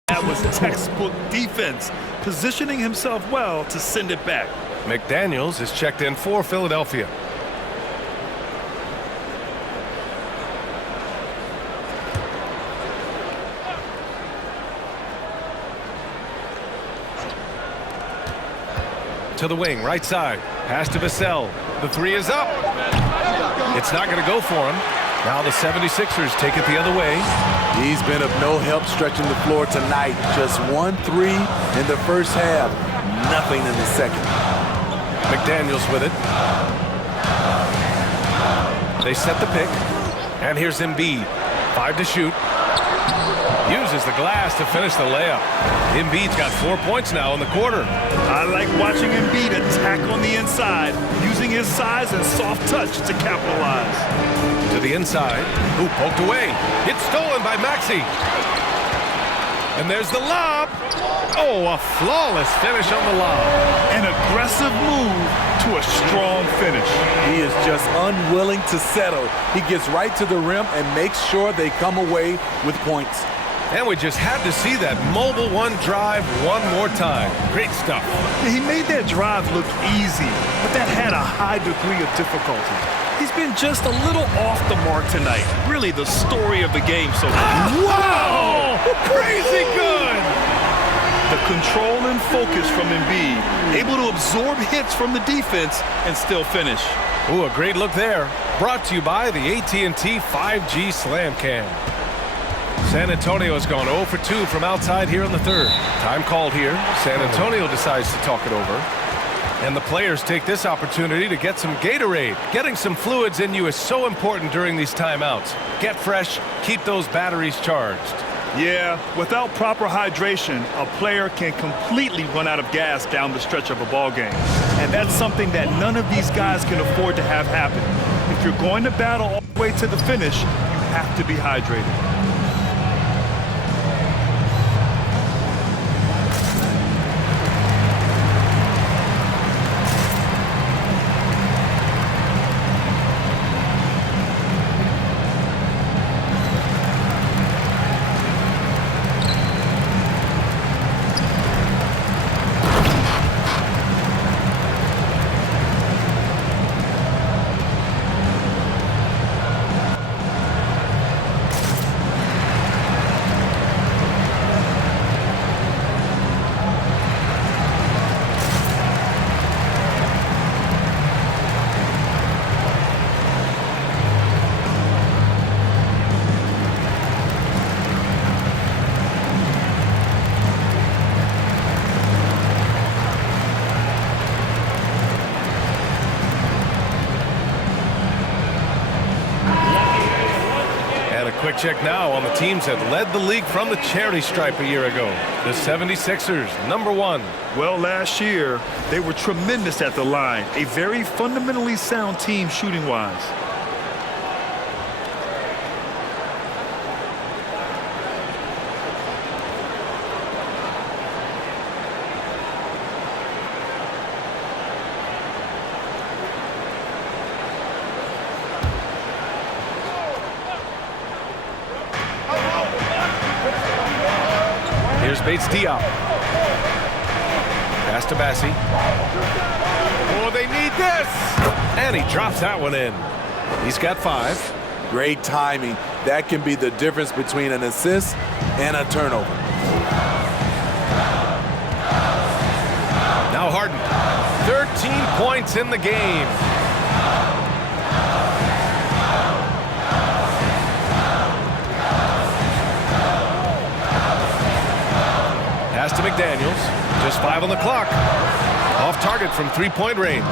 That was textbook defense, positioning himself well to send it back. McDaniels is checked in for Philadelphia. To the wing, right side. Pass to Vassell. The three is up. It's not going to go for him. Now the 76ers take it the other way. He's been of no help stretching the floor tonight. Just 1-3 in the first half. Nothing in the second. McDaniels with it. They set the pick. And here's Embiid. 5 to shoot. Uses the glass to finish the layup. Embiid's got 4 points now in the quarter. I like watching Embiid attack on the inside, using his size and soft touch to capitalize. To the inside. Ooh, poked away. It's stolen by Maxey. And there's the lob. Oh, a flawless finish on the lob. An aggressive move to a strong finish. He is just unwilling to settle. He gets right to the rim and makes sure they come away with points. And we just had to see that mobile one drive one more time. Great stuff. He made that drive look easy, but that had a high degree of difficulty. He's been just a little off the mark tonight. Really the story of the game so far. Wow! Crazy good! The control and focus from Embiid, able to absorb hits from the defense and still finish. Ooh, a great look there. Brought to you by the AT&T 5G Slam Cam. San Antonio has gone 0 for 2 from outside here in the third. Time called here. San Antonio decides to talk it over. And the players take this opportunity to get some Gatorade. Getting some fluids in you is so important during these timeouts. Get fresh, keep those batteries charged. Yeah, without proper hydration, a player can completely run out of gas down the stretch of a ball game. And that's something that none of these guys can afford to have happen. If you're going to battle all the way to the finish, you have to be hydrated. Quick check now on the teams that led the league from the charity stripe a year ago. The 76ers, #1. Well, last year, they were tremendous at the line. A very fundamentally sound team shooting-wise. Here's Bates Diop. Pass to Bassi. Oh, they need this! And he drops that one in. He's got 5. Great timing. That can be the difference between an assist and a turnover. Now Harden. 13 points in the game. Pass to McDaniels. Just 5 on the clock. Off target from three-point range.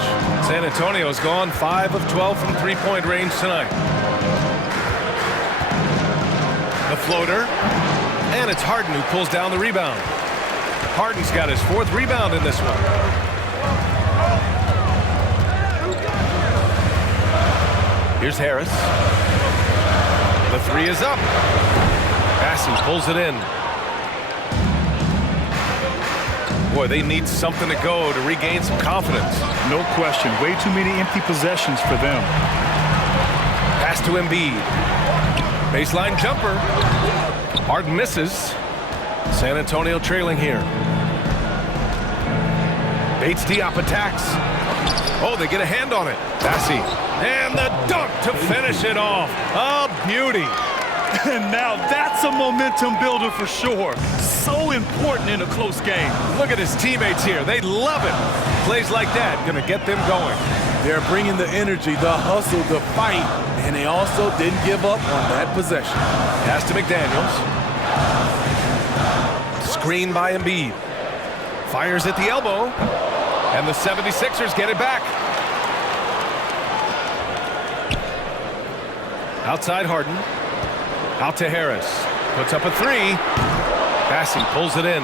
San Antonio's gone 5 of 12 from three-point range tonight. The floater. And it's Harden who pulls down the rebound. Harden's got his 4th rebound in this one. Here's Harris. The 3 is up. Bassi pulls it in. Boy, they need something to go to regain some confidence. No question. Way too many empty possessions for them. Pass to Embiid. Baseline jumper. Harden misses. San Antonio trailing here. Diop attacks. Oh, they get a hand on it. Bassey. And the dunk to finish it off. A beauty. And now that's a momentum builder for sure. So important in a close game. Look at his teammates here. They love it. Plays like that going to get them going. They're bringing the energy, the hustle, the fight, and they also didn't give up on that possession. Pass to McDaniels. Screen by Embiid. Fires at the elbow. And the 76ers get it back. Outside Harden. Out to Harris. Puts up a three. Bassey pulls it in.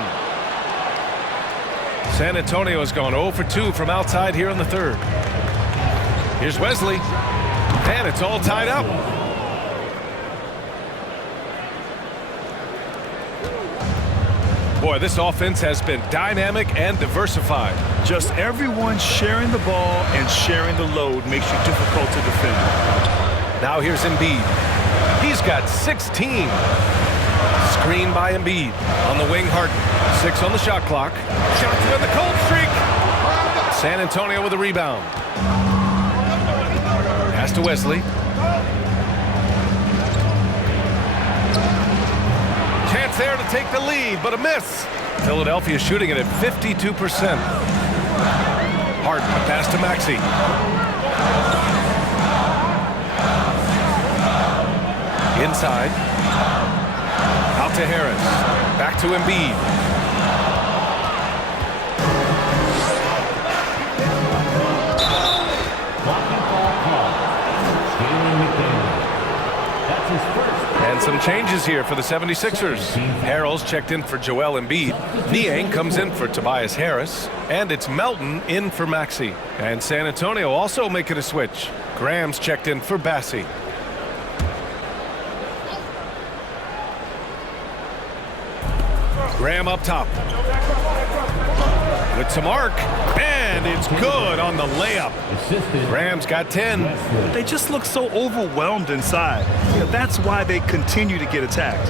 San Antonio has gone 0 for 2 from outside here in the third. Here's Wesley. And it's all tied up. Boy, this offense has been dynamic and diversified. Just everyone sharing the ball and sharing the load makes you difficult to defend. Now here's Embiid. He's got 16. Screen by Embiid. On the wing, Harden. 6 on the shot clock. Shots with the cold streak. San Antonio with a rebound. Pass to Wesley. Chance there to take the lead, but a miss. Philadelphia shooting it at 52%. Harden, a pass to Maxey. Inside. Out to Harris. Back to Embiid. And some changes here for the 76ers. Harrell's checked in for Joel Embiid. Niang comes in for Tobias Harris. And it's Melton in for Maxey. And San Antonio also making a switch. Graham's checked in for Bassey. Graham up top. With some arc. And it's good on the layup. Graham's got 10. They just look so overwhelmed inside. That's why they continue to get attacked.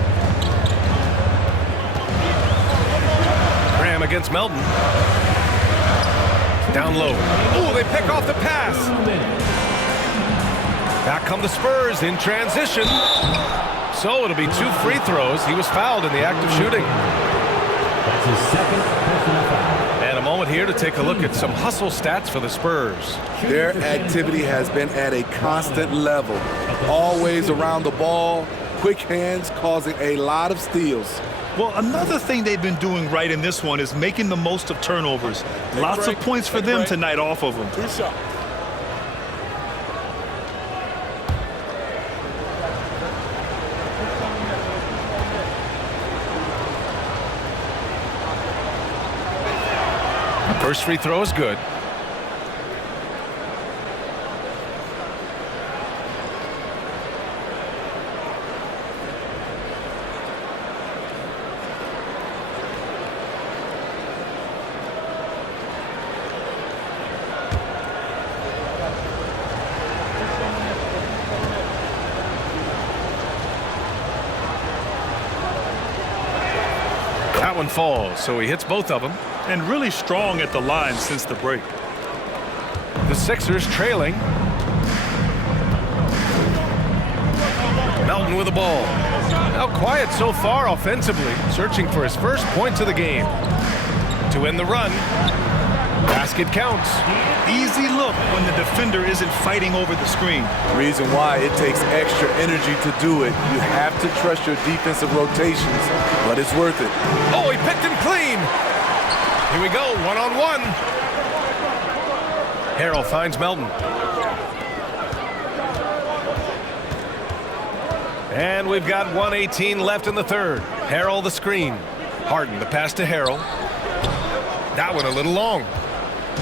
Graham against Melton. Down low. Oh, they pick off the pass. Back come the Spurs in transition. So it'll be 2 free throws. He was fouled in the act of shooting. That's his second personal foul. And a moment here to take a look at some hustle stats for the Spurs. Their activity has been at a constant level. Always around the ball, quick hands causing a lot of steals. Well, another thing they've been doing right in this one is making the most of turnovers. Lots of points for them tonight off of them. First free throw is good. That one falls, so he hits both of them. And really strong at the line since the break. The Sixers trailing. Melton with the ball. Now quiet so far offensively, searching for his first points of the game. To win the run. Basket counts. Easy look when the defender isn't fighting over the screen. Reason why it takes extra energy to do it. You have to trust your defensive rotations, but it's worth it. Oh, he picked him clean. Here we go, one-on-one. Harrell finds Melton. And we've got 1:18 left in the third. Harrell the screen. Harden the pass to Harrell. That one a little long.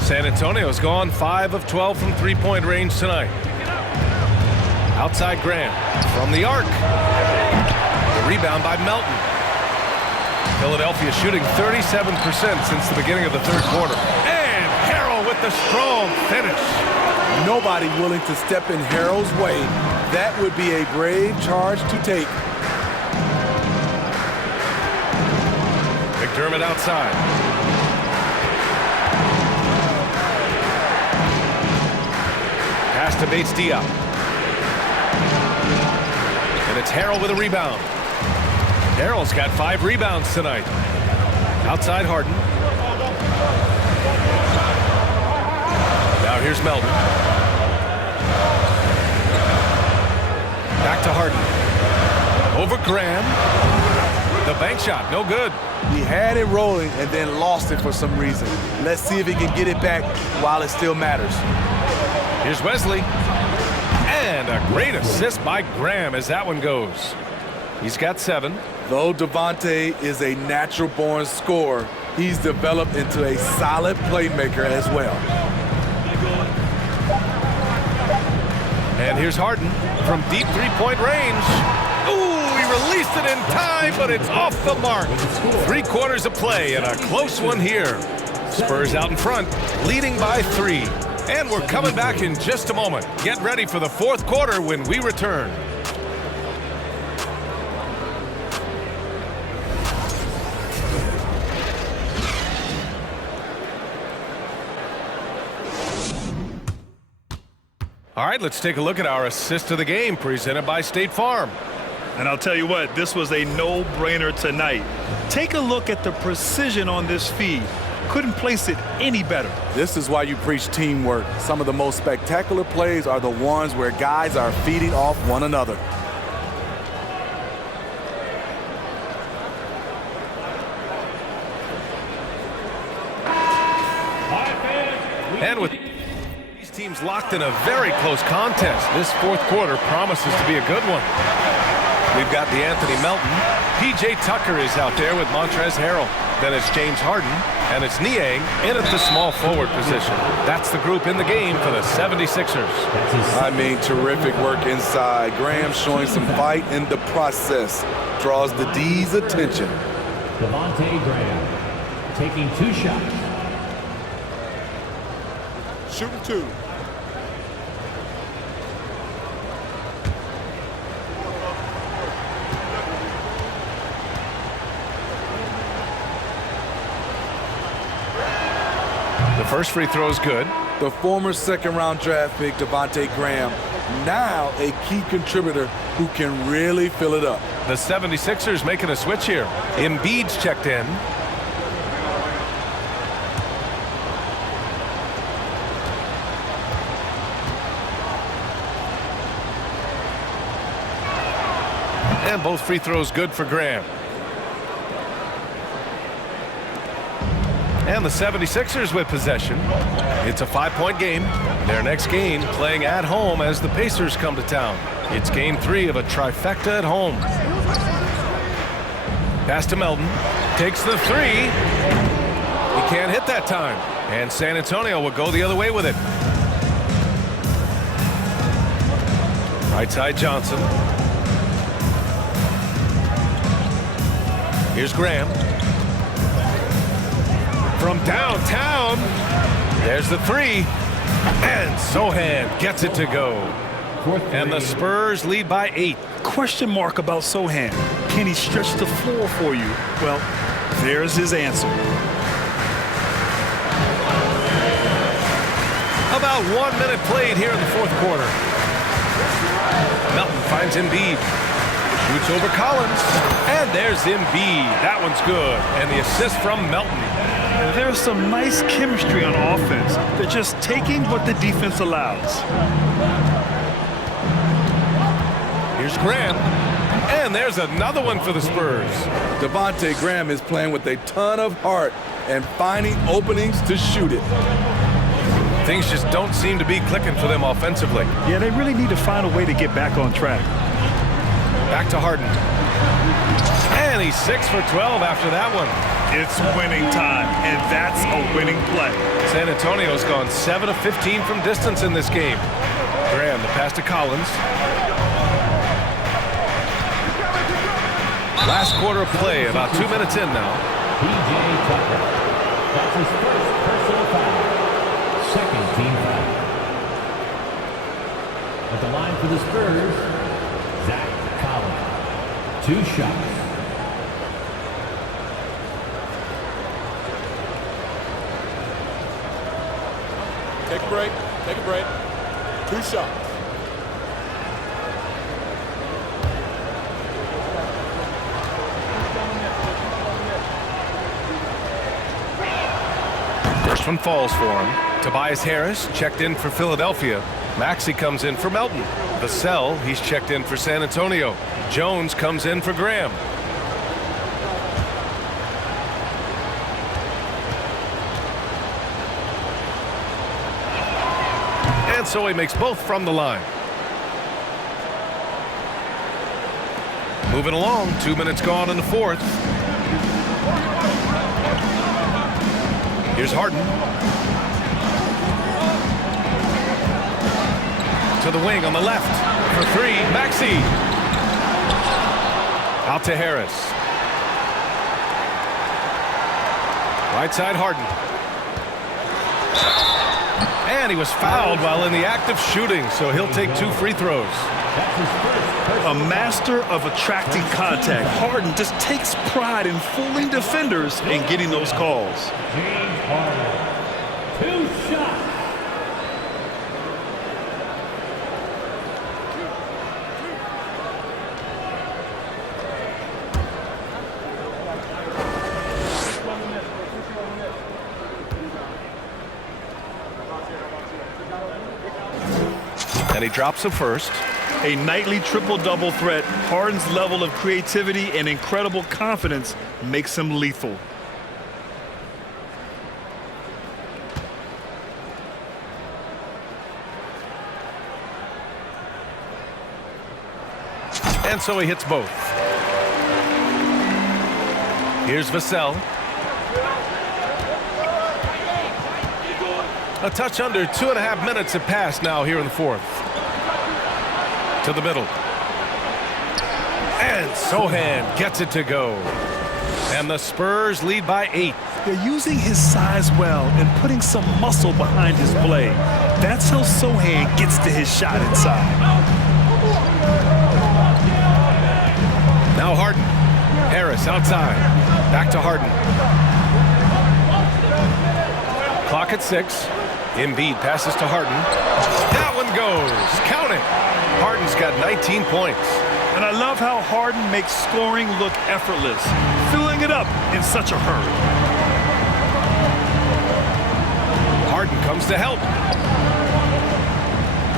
San Antonio's gone 5 of 12 from three-point range tonight. Outside Graham from the arc. The rebound by Melton. Philadelphia shooting 37% since the beginning of the third quarter. And Harrell with the strong finish. Nobody willing to step in Harrell's way. That would be a brave charge to take. McDermott outside. evades Diop. And it's Harrell with a rebound. Harrell's got 5 rebounds tonight. Outside Harden. Now here's Melton. Back to Harden. Over Graham. The bank shot, no good. He had it rolling and then lost it for some reason. Let's see if he can get it back while it still matters. Here's Wesley. And a great assist by Graham as that one goes. He's got 7. Though Devontae is a natural-born scorer, he's developed into a solid playmaker as well. And here's Harden from deep three-point range. Ooh, he released it in time, but it's off the mark. 3 quarters of play and a close one here. Spurs out in front, leading by 3. And we're coming back in just a moment. Get ready for the 4th quarter when we return. All right, let's take a look at our assist of the game presented by State Farm. And I'll tell you what, this was a no-brainer tonight. Take a look at the precision on this feed. Couldn't place it any better. This is why you preach teamwork. Some of the most spectacular plays are the ones where guys are feeding off one another. And with these teams locked in a very close contest, this 4th quarter promises to be a good one. We've got the Anthony Melton. P.J. Tucker is out there with Montrezl Harrell. Then it's James Harden, and it's Niang in at the small forward position. That's the group in the game for the 76ers. I mean, terrific work inside. Graham showing some fight in the process. Draws the D's attention. Devontae Graham taking 2 shots. Shooting 2. The first free throw is good. The former 2nd-round draft pick, Devontae Graham, now a key contributor who can really fill it up. The 76ers making a switch here. Embiid's checked in. And both free throws good for Graham. And the 76ers with possession. It's a 5-point game. Their next game playing at home as the Pacers come to town. It's game 3 of a trifecta at home. Pass to Melton. Takes the 3. He can't hit that time. And San Antonio will go the other way with it. Right side Johnson. Here's Graham. From downtown, there's the 3. And Sohan gets it to go. And the Spurs lead by 8. Question mark about Sohan. Can he stretch the floor for you? Well, there's his answer. About 1 minute played here in the 4th quarter. Melton finds Embiid. Shoots over Collins. And there's Embiid. That one's good. And the assist from Melton. There's some nice chemistry on offense. They're just taking what the defense allows. Here's Graham. And there's another one for the Spurs. Devontae Graham is playing with a ton of heart and finding openings to shoot it. Things just don't seem to be clicking for them offensively. Yeah, they really need to find a way to get back on track. Back to Harden. And he's 6 for 12 after that one. It's winning time, and that's a winning play. San Antonio's gone 7 of 15 from distance in this game. Graham, the pass to Collins. Last quarter of play, about 2 minutes in now. P.J. Tucker. That's his first personal foul. Second team foul. At the line for the Spurs, Zach Collins. 2 shots. Take a break. Take a break. 2 shots. First one falls for him. Tobias Harris checked in for Philadelphia. Maxey comes in for Melton. Vassell, he's checked in for San Antonio. Jones comes in for Graham. And so he makes both from the line. Moving along, 2 minutes gone in the fourth. Here's Harden. To the wing on the left for 3. Maxey. Out to Harris. Right side Harden. And he was fouled while in the act of shooting, so he'll take 2 free throws. A master of attracting contact. Harden just takes pride in fooling defenders and getting those calls. James Harden. 2 shots. And he drops a first. A nightly triple-double threat. Harden's level of creativity and incredible confidence makes him lethal. And so he hits both. Here's Vassell. A touch under 2.5 minutes have passed now here in the fourth. To the middle. And Sohan gets it to go. And the Spurs lead by 8. They're using his size well and putting some muscle behind his play. That's how Sohan gets to his shot inside. Now Harden. Harris outside. Back to Harden. Clock at 6. Embiid passes to Harden. That one goes. Count it. Harden's got 19 points. And I love how Harden makes scoring look effortless, filling it up in such a hurry. Harden comes to help.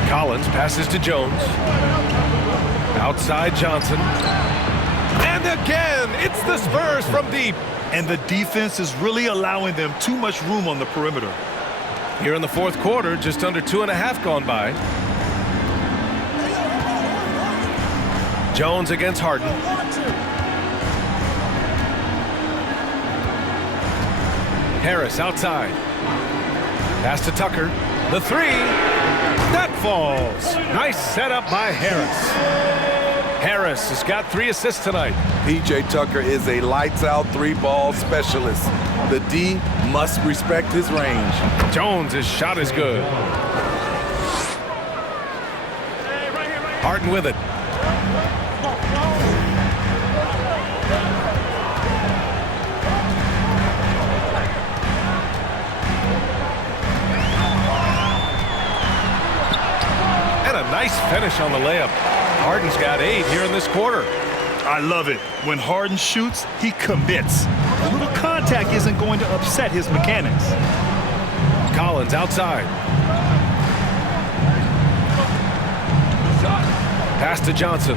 Collins passes to Jones. Outside Johnson. And again, it's the Spurs from deep. And the defense is really allowing them too much room on the perimeter. Here in the fourth quarter, just under 2.5 gone by. Jones against Harden. Harris outside. Pass to Tucker. The 3. That falls. Nice setup by Harris. Harris has got 3 assists tonight. P.J. Tucker is a lights-out 3-ball specialist. The D must respect his range. Jones' his shot is good. Harden with it. And a nice finish on the layup. Harden's got 8 here in this quarter. I love it. When Harden shoots, he commits. A little contact isn't going to upset his mechanics. Collins outside. Pass to Johnson.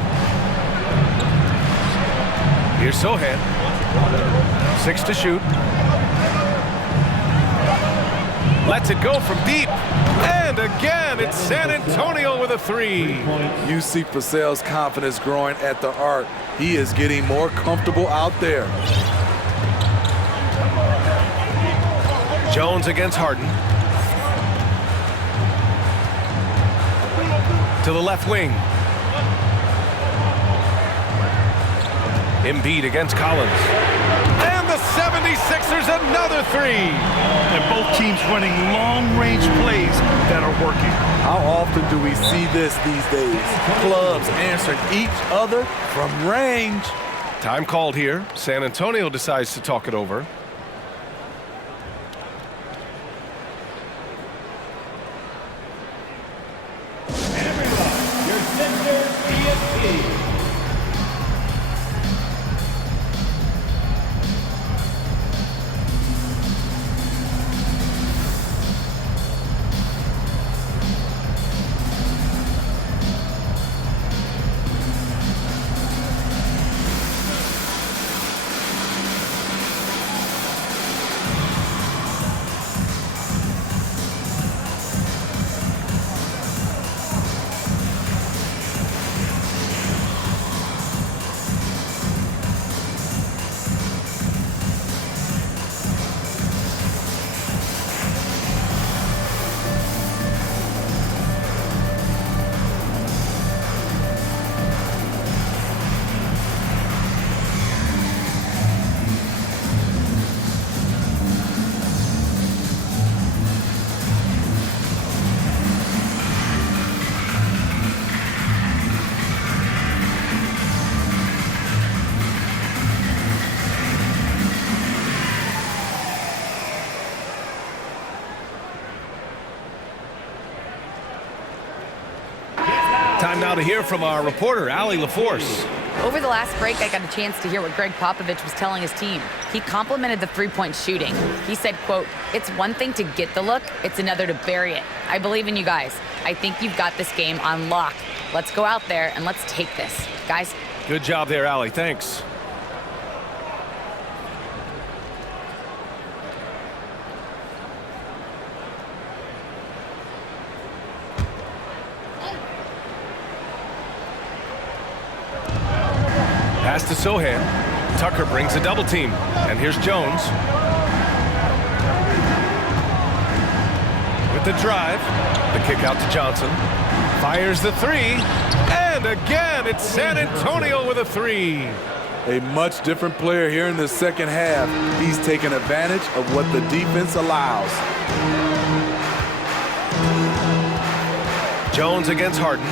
Here's Sohan. 6 to shoot. Lets it go from deep. And again, it's San Antonio with a 3. You see Vassell's confidence growing at the arc. He is getting more comfortable out there. Jones against Harden. To the left wing. Embiid against Collins. And the 76ers another 3. And both teams running long-range plays that are working. How often do we see this these days? Clubs answering each other from range. Time called here. San Antonio decides to talk it over. Time now to hear from our reporter, Allie LaForce. Over the last break, I got a chance to hear what Greg Popovich was telling his team. He complimented the three-point shooting. He said, quote, "It's one thing to get the look, it's another to bury it. I believe in you guys. I think you've got this game on lock. Let's go out there and let's take this. Guys." Good job there, Allie. Thanks. Pass to Sohan. Tucker brings a double team. And here's Jones. With the drive. The kick out to Johnson. Fires the three. And again, it's San Antonio with a three. A much different player here in the second half. He's taken advantage of what the defense allows. Jones against Harden.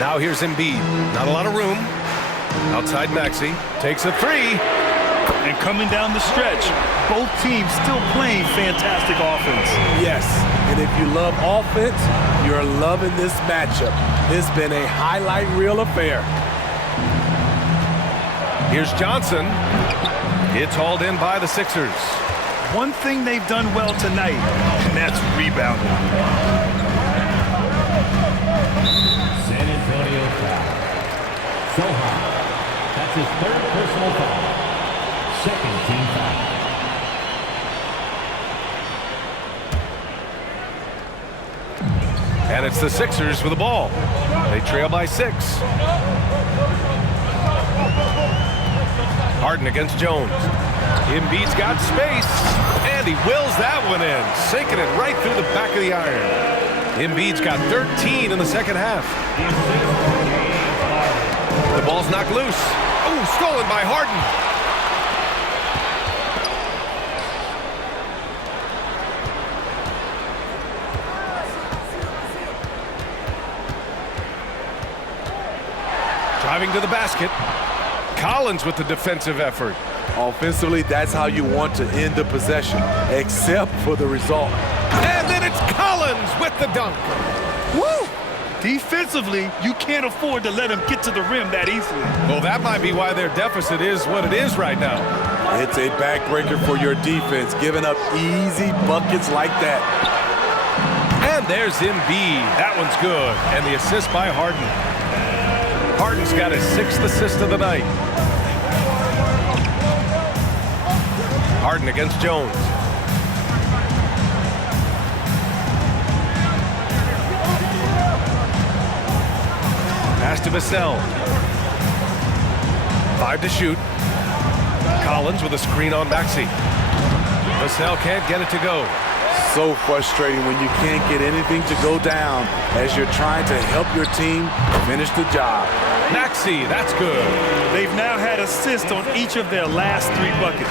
Now here's Embiid. Not a lot of room. Outside Maxey. Takes a three. And coming down the stretch, both teams still playing fantastic offense. Yes, and if you love offense, you're loving this matchup. It's been a highlight reel affair. Here's Johnson. It's hauled in by the Sixers. One thing they've done well tonight, and that's rebounding. San Antonio foul. So high. That's his third personal foul. Second team foul. And it's the Sixers with the ball. They trail by 6. Harden against Jones. Embiid's got space. And he wills that one in. Sinking it right through the back of the iron. Embiid's got 13 in the second half. The ball's knocked loose. Oh, stolen by Harden. Driving to the basket. Collins with the defensive effort. Offensively, that's how you want to end the possession, except for the result. And then it's Collins with the dunk. Woo! Defensively, you can't afford to let him get to the rim that easily. Well, that might be why their deficit is what it is right now. It's a backbreaker for your defense, giving up easy buckets like that. And there's Embiid. That one's good. And the assist by Harden. Harden's got his 6th assist of the night. Harden against Jones. Pass to Vassell. 5 to shoot. Collins with a screen on Maxey. Vassell can't get it to go. So frustrating when you can't get anything to go down as you're trying to help your team finish the job. Maxey, that's good. They've now had assists on each of their last 3 buckets.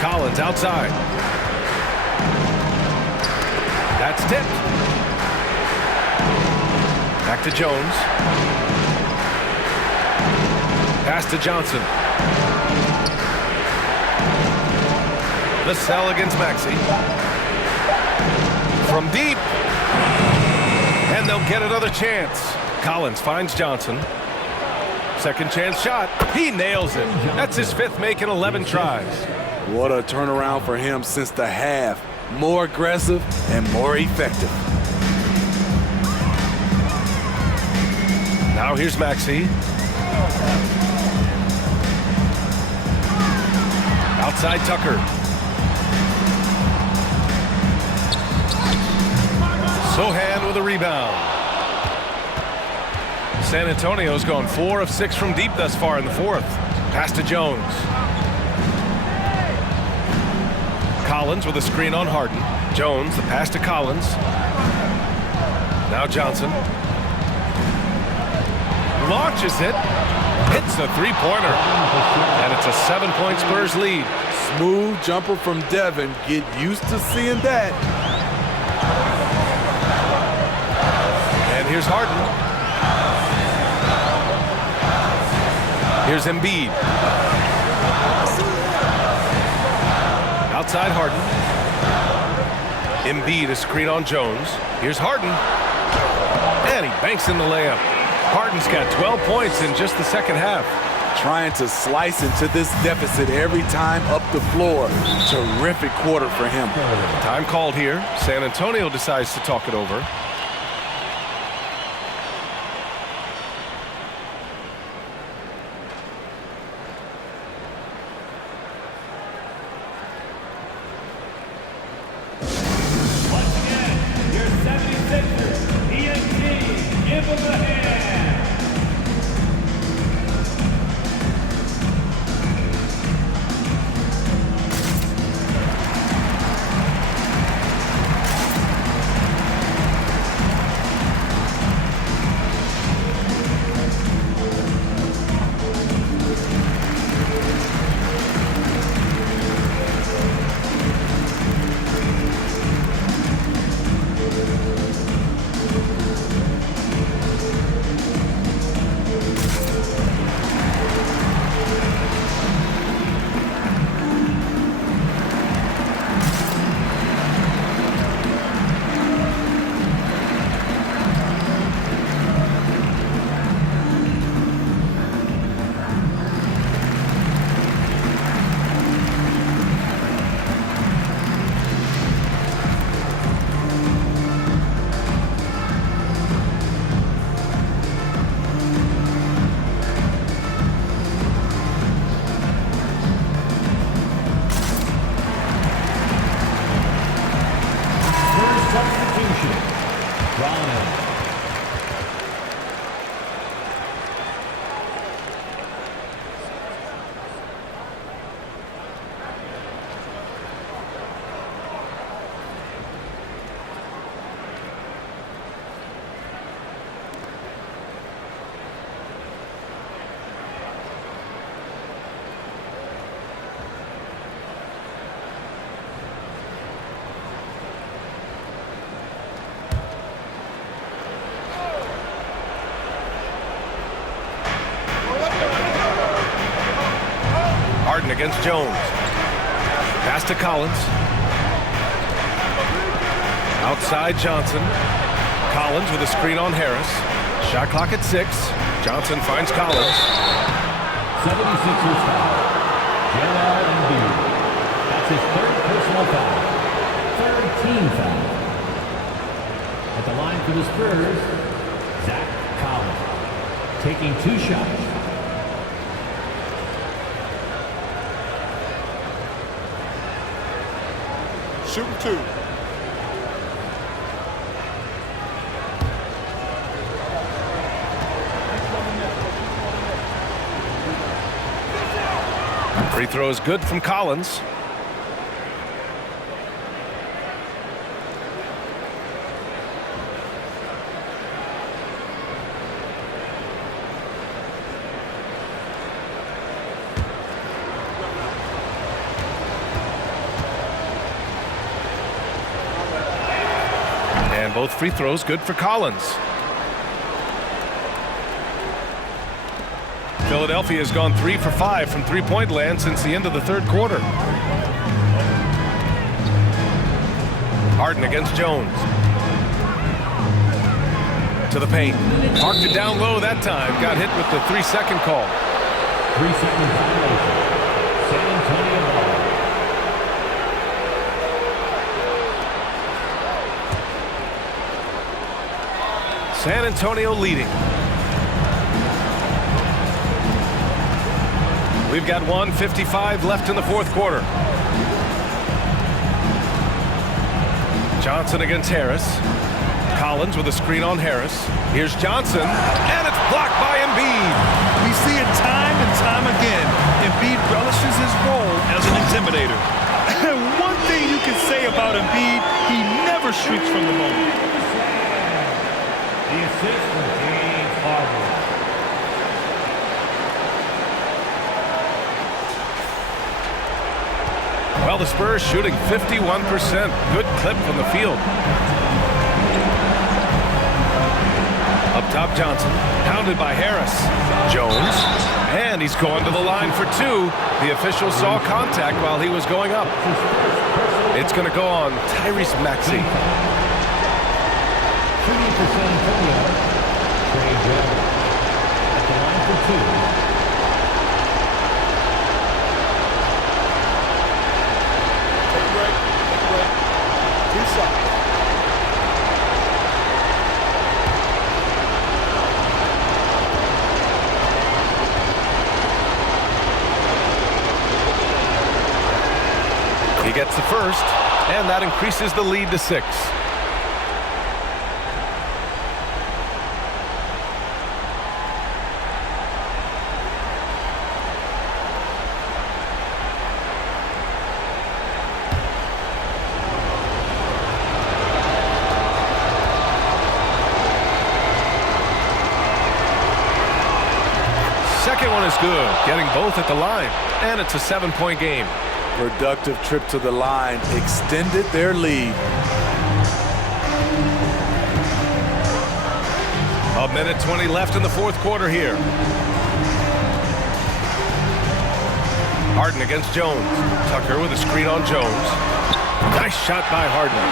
Collins outside. That's tipped. Back to Jones. Pass to Johnson. Vassell against Maxey. From deep. And they'll get another chance. Collins finds Johnson. Second chance shot. He nails it. That's his 5th make in 11 tries. What a turnaround for him since the half. More aggressive and more effective. Now here's Maxey. Outside Tucker. Sohan with a rebound. San Antonio's gone 4 of 6 from deep thus far in the 4th. Pass to Jones. Collins with a screen on Harden. Jones, the pass to Collins. Now Johnson. Launches it. Hits the 3-pointer. And it's a 7-point Spurs lead. Smooth jumper from Devin. Get used to seeing that. And here's Harden. Here's Embiid. Outside Harden. Embiid, a screen on Jones. Here's Harden. And he banks in the layup. Harden's got 12 points in just the second half. Trying to slice into this deficit every time up the floor. Terrific quarter for him. Time called here. San Antonio decides to talk it over. Harden against Jones. Pass to Collins. Outside Johnson. Collins with a screen on Harris. Shot clock at 6. Johnson finds Collins. 76ers foul. Joel Embiid. That's his 3rd personal foul. 3rd team foul. At the line for the Spurs, Zach Collins. Taking 2 shots. Shooting 2. Free throw is good from Collins. And both free throws good for Collins. Philadelphia has gone 3 for 5 from three-point land since the end of the 3rd quarter. Harden against Jones. to the paint. Parked it down low that time. Got hit with the 3-second call. 3-second violation. San Antonio ball. San Antonio leading. We've got 1:55 left in the fourth quarter. Johnson against Harris. Collins with a screen on Harris. Here's Johnson, and it's blocked by Embiid. We see it time and time again. Embiid relishes his role as an intimidator. One thing you can say about Embiid, he never shrinks from the moment. The assist for James Harden. Well, the Spurs shooting 51%. Good clip from the field. Up top, Johnson. Pounded by Harris. Jones. And he's going to the line for two. The official saw contact while he was going up. It's going to go on Tyrese Maxey. Shooting for San Antonio. Trey Jones. At the line for two. He gets the first, and that increases the lead to 6. Second one is good, getting both at the line, and it's a 7-point game. Productive trip to the line extended their lead. A minute 20 left in the fourth quarter here. Harden against Jones. Tucker with a screen on Jones. Nice shot by Harden.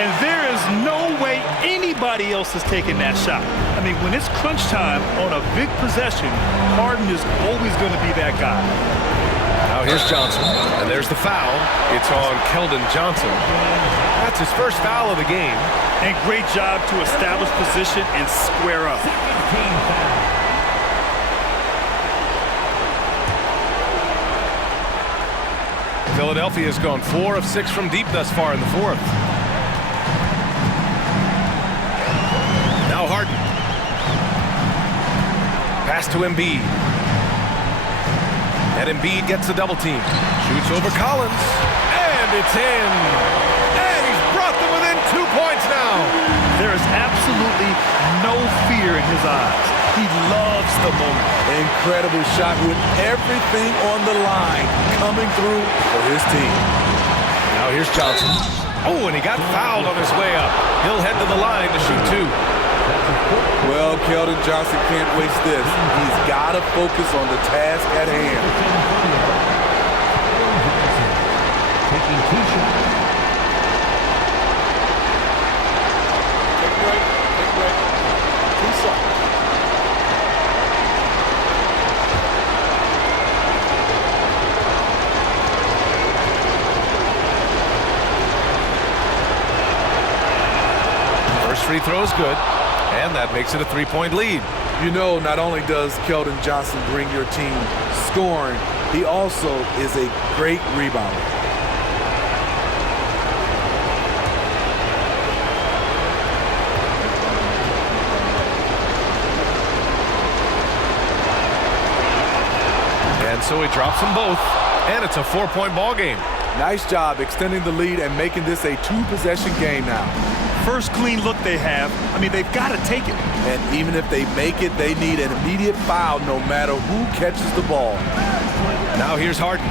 And there is no way anybody else is taking that shot. I mean, when it's crunch time on a big possession, Harden is always going to be that guy. Now here's Johnson, and there's the foul. It's on Keldon Johnson. That's his first foul of the game. And great job to establish position and square up. Team foul. Philadelphia has gone 4 of 6 from deep thus far in the fourth. Now Harden. Pass to Embiid. And Embiid gets the double team. Shoots over Collins. And it's in. And he's brought them within 2 points now. There is absolutely no fear in his eyes. He loves the moment. Incredible shot with everything on the line coming through for his team. Now here's Johnson. Oh, and he got fouled on his way up. He'll head to the line to shoot 2. Well, Keldon Johnson can't waste this. He's got to focus on the task at hand. Taking 2 shots. Take break. 2 shots. First free throw is good. And that makes it a 3-point lead. You know, not only does Keldon Johnson bring your team scoring, he also is a great rebounder. And so he drops them both, and it's a 4-point ball game. Nice job extending the lead and making this a 2-possession game now. First clean look they have. I mean, they've got to take it. And even if they make it, they need an immediate foul no matter who catches the ball. Now here's Harden.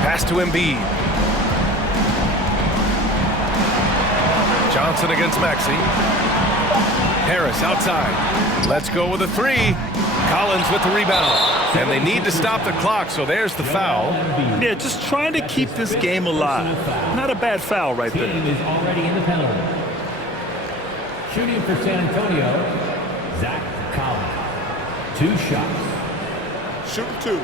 Pass to Embiid. Johnson against Maxey. Harris outside. Let's go with a 3. Collins with the rebound. And they need to stop the clock, so there's the foul. Yeah, just trying to keep this game alive. Not a bad foul right there. Team is already in the penalty. Shooting for San Antonio, Zach Collins. 2 shots. Shooting 2.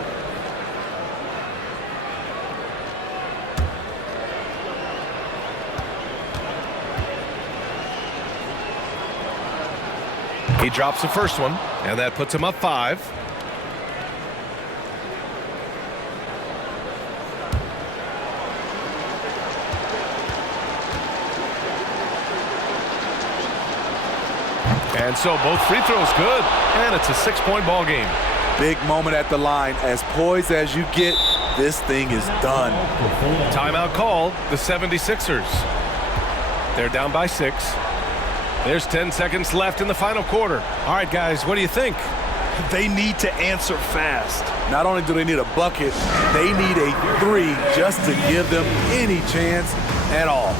He drops the first one, and that puts him up 5. And so both free throws good, and it's a 6-point ball game. Big moment at the line. As poised as you get, this thing is done. Timeout called, the 76ers. They're down by 6. There's 10 seconds left in the final quarter. All right, guys, what do you think? They need to answer fast. Not only do they need a bucket, they need a 3 just to give them any chance at all.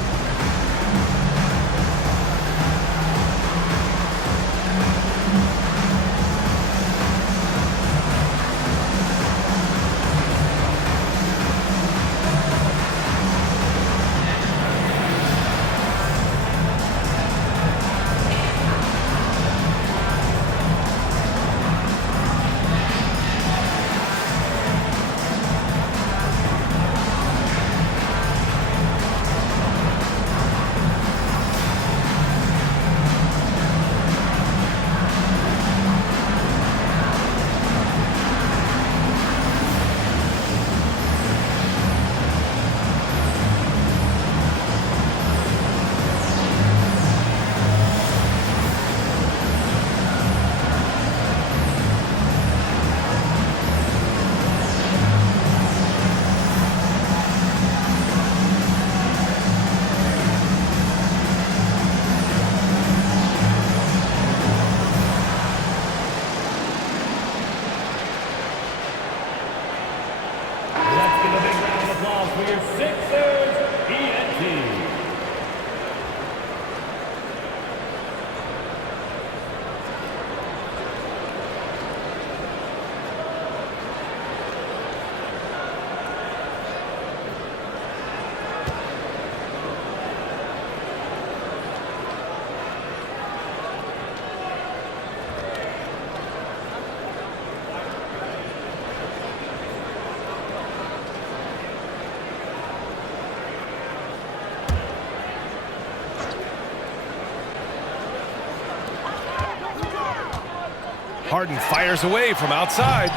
Harden fires away from outside.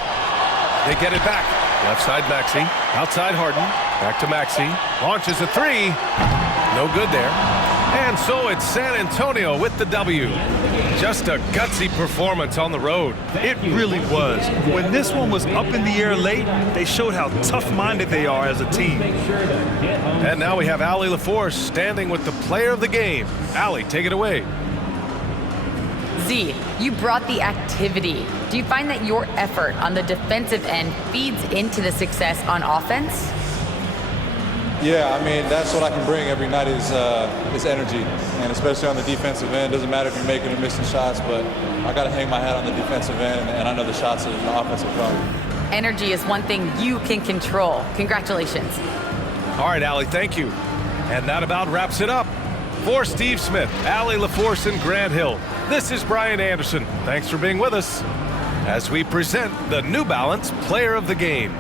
They get it back. Left side Maxey. Outside Harden. Back to Maxey. Launches a 3. No good there. And so it's San Antonio with the W. Just a gutsy performance on the road. It really was. When this one was up in the air late, they showed how tough-minded they are as a team. And now we have Allie LaForce standing with the player of the game. Allie, take it away. Z, you brought the activity. Do you find that your effort on the defensive end feeds into the success on offense? Yeah, I mean, that's what I can bring every night is energy, and especially on the defensive end. Doesn't matter if you're making or missing shots, but I got to hang my hat on the defensive end, and I know the shots in the offensive come. Energy is one thing you can control. Congratulations. All right, Allie, thank you. And that about wraps it up. For Steve Smith, Allie LaForce, and Grant Hill, this is Brian Anderson. Thanks for being with us as we present the New Balance Player of the Game.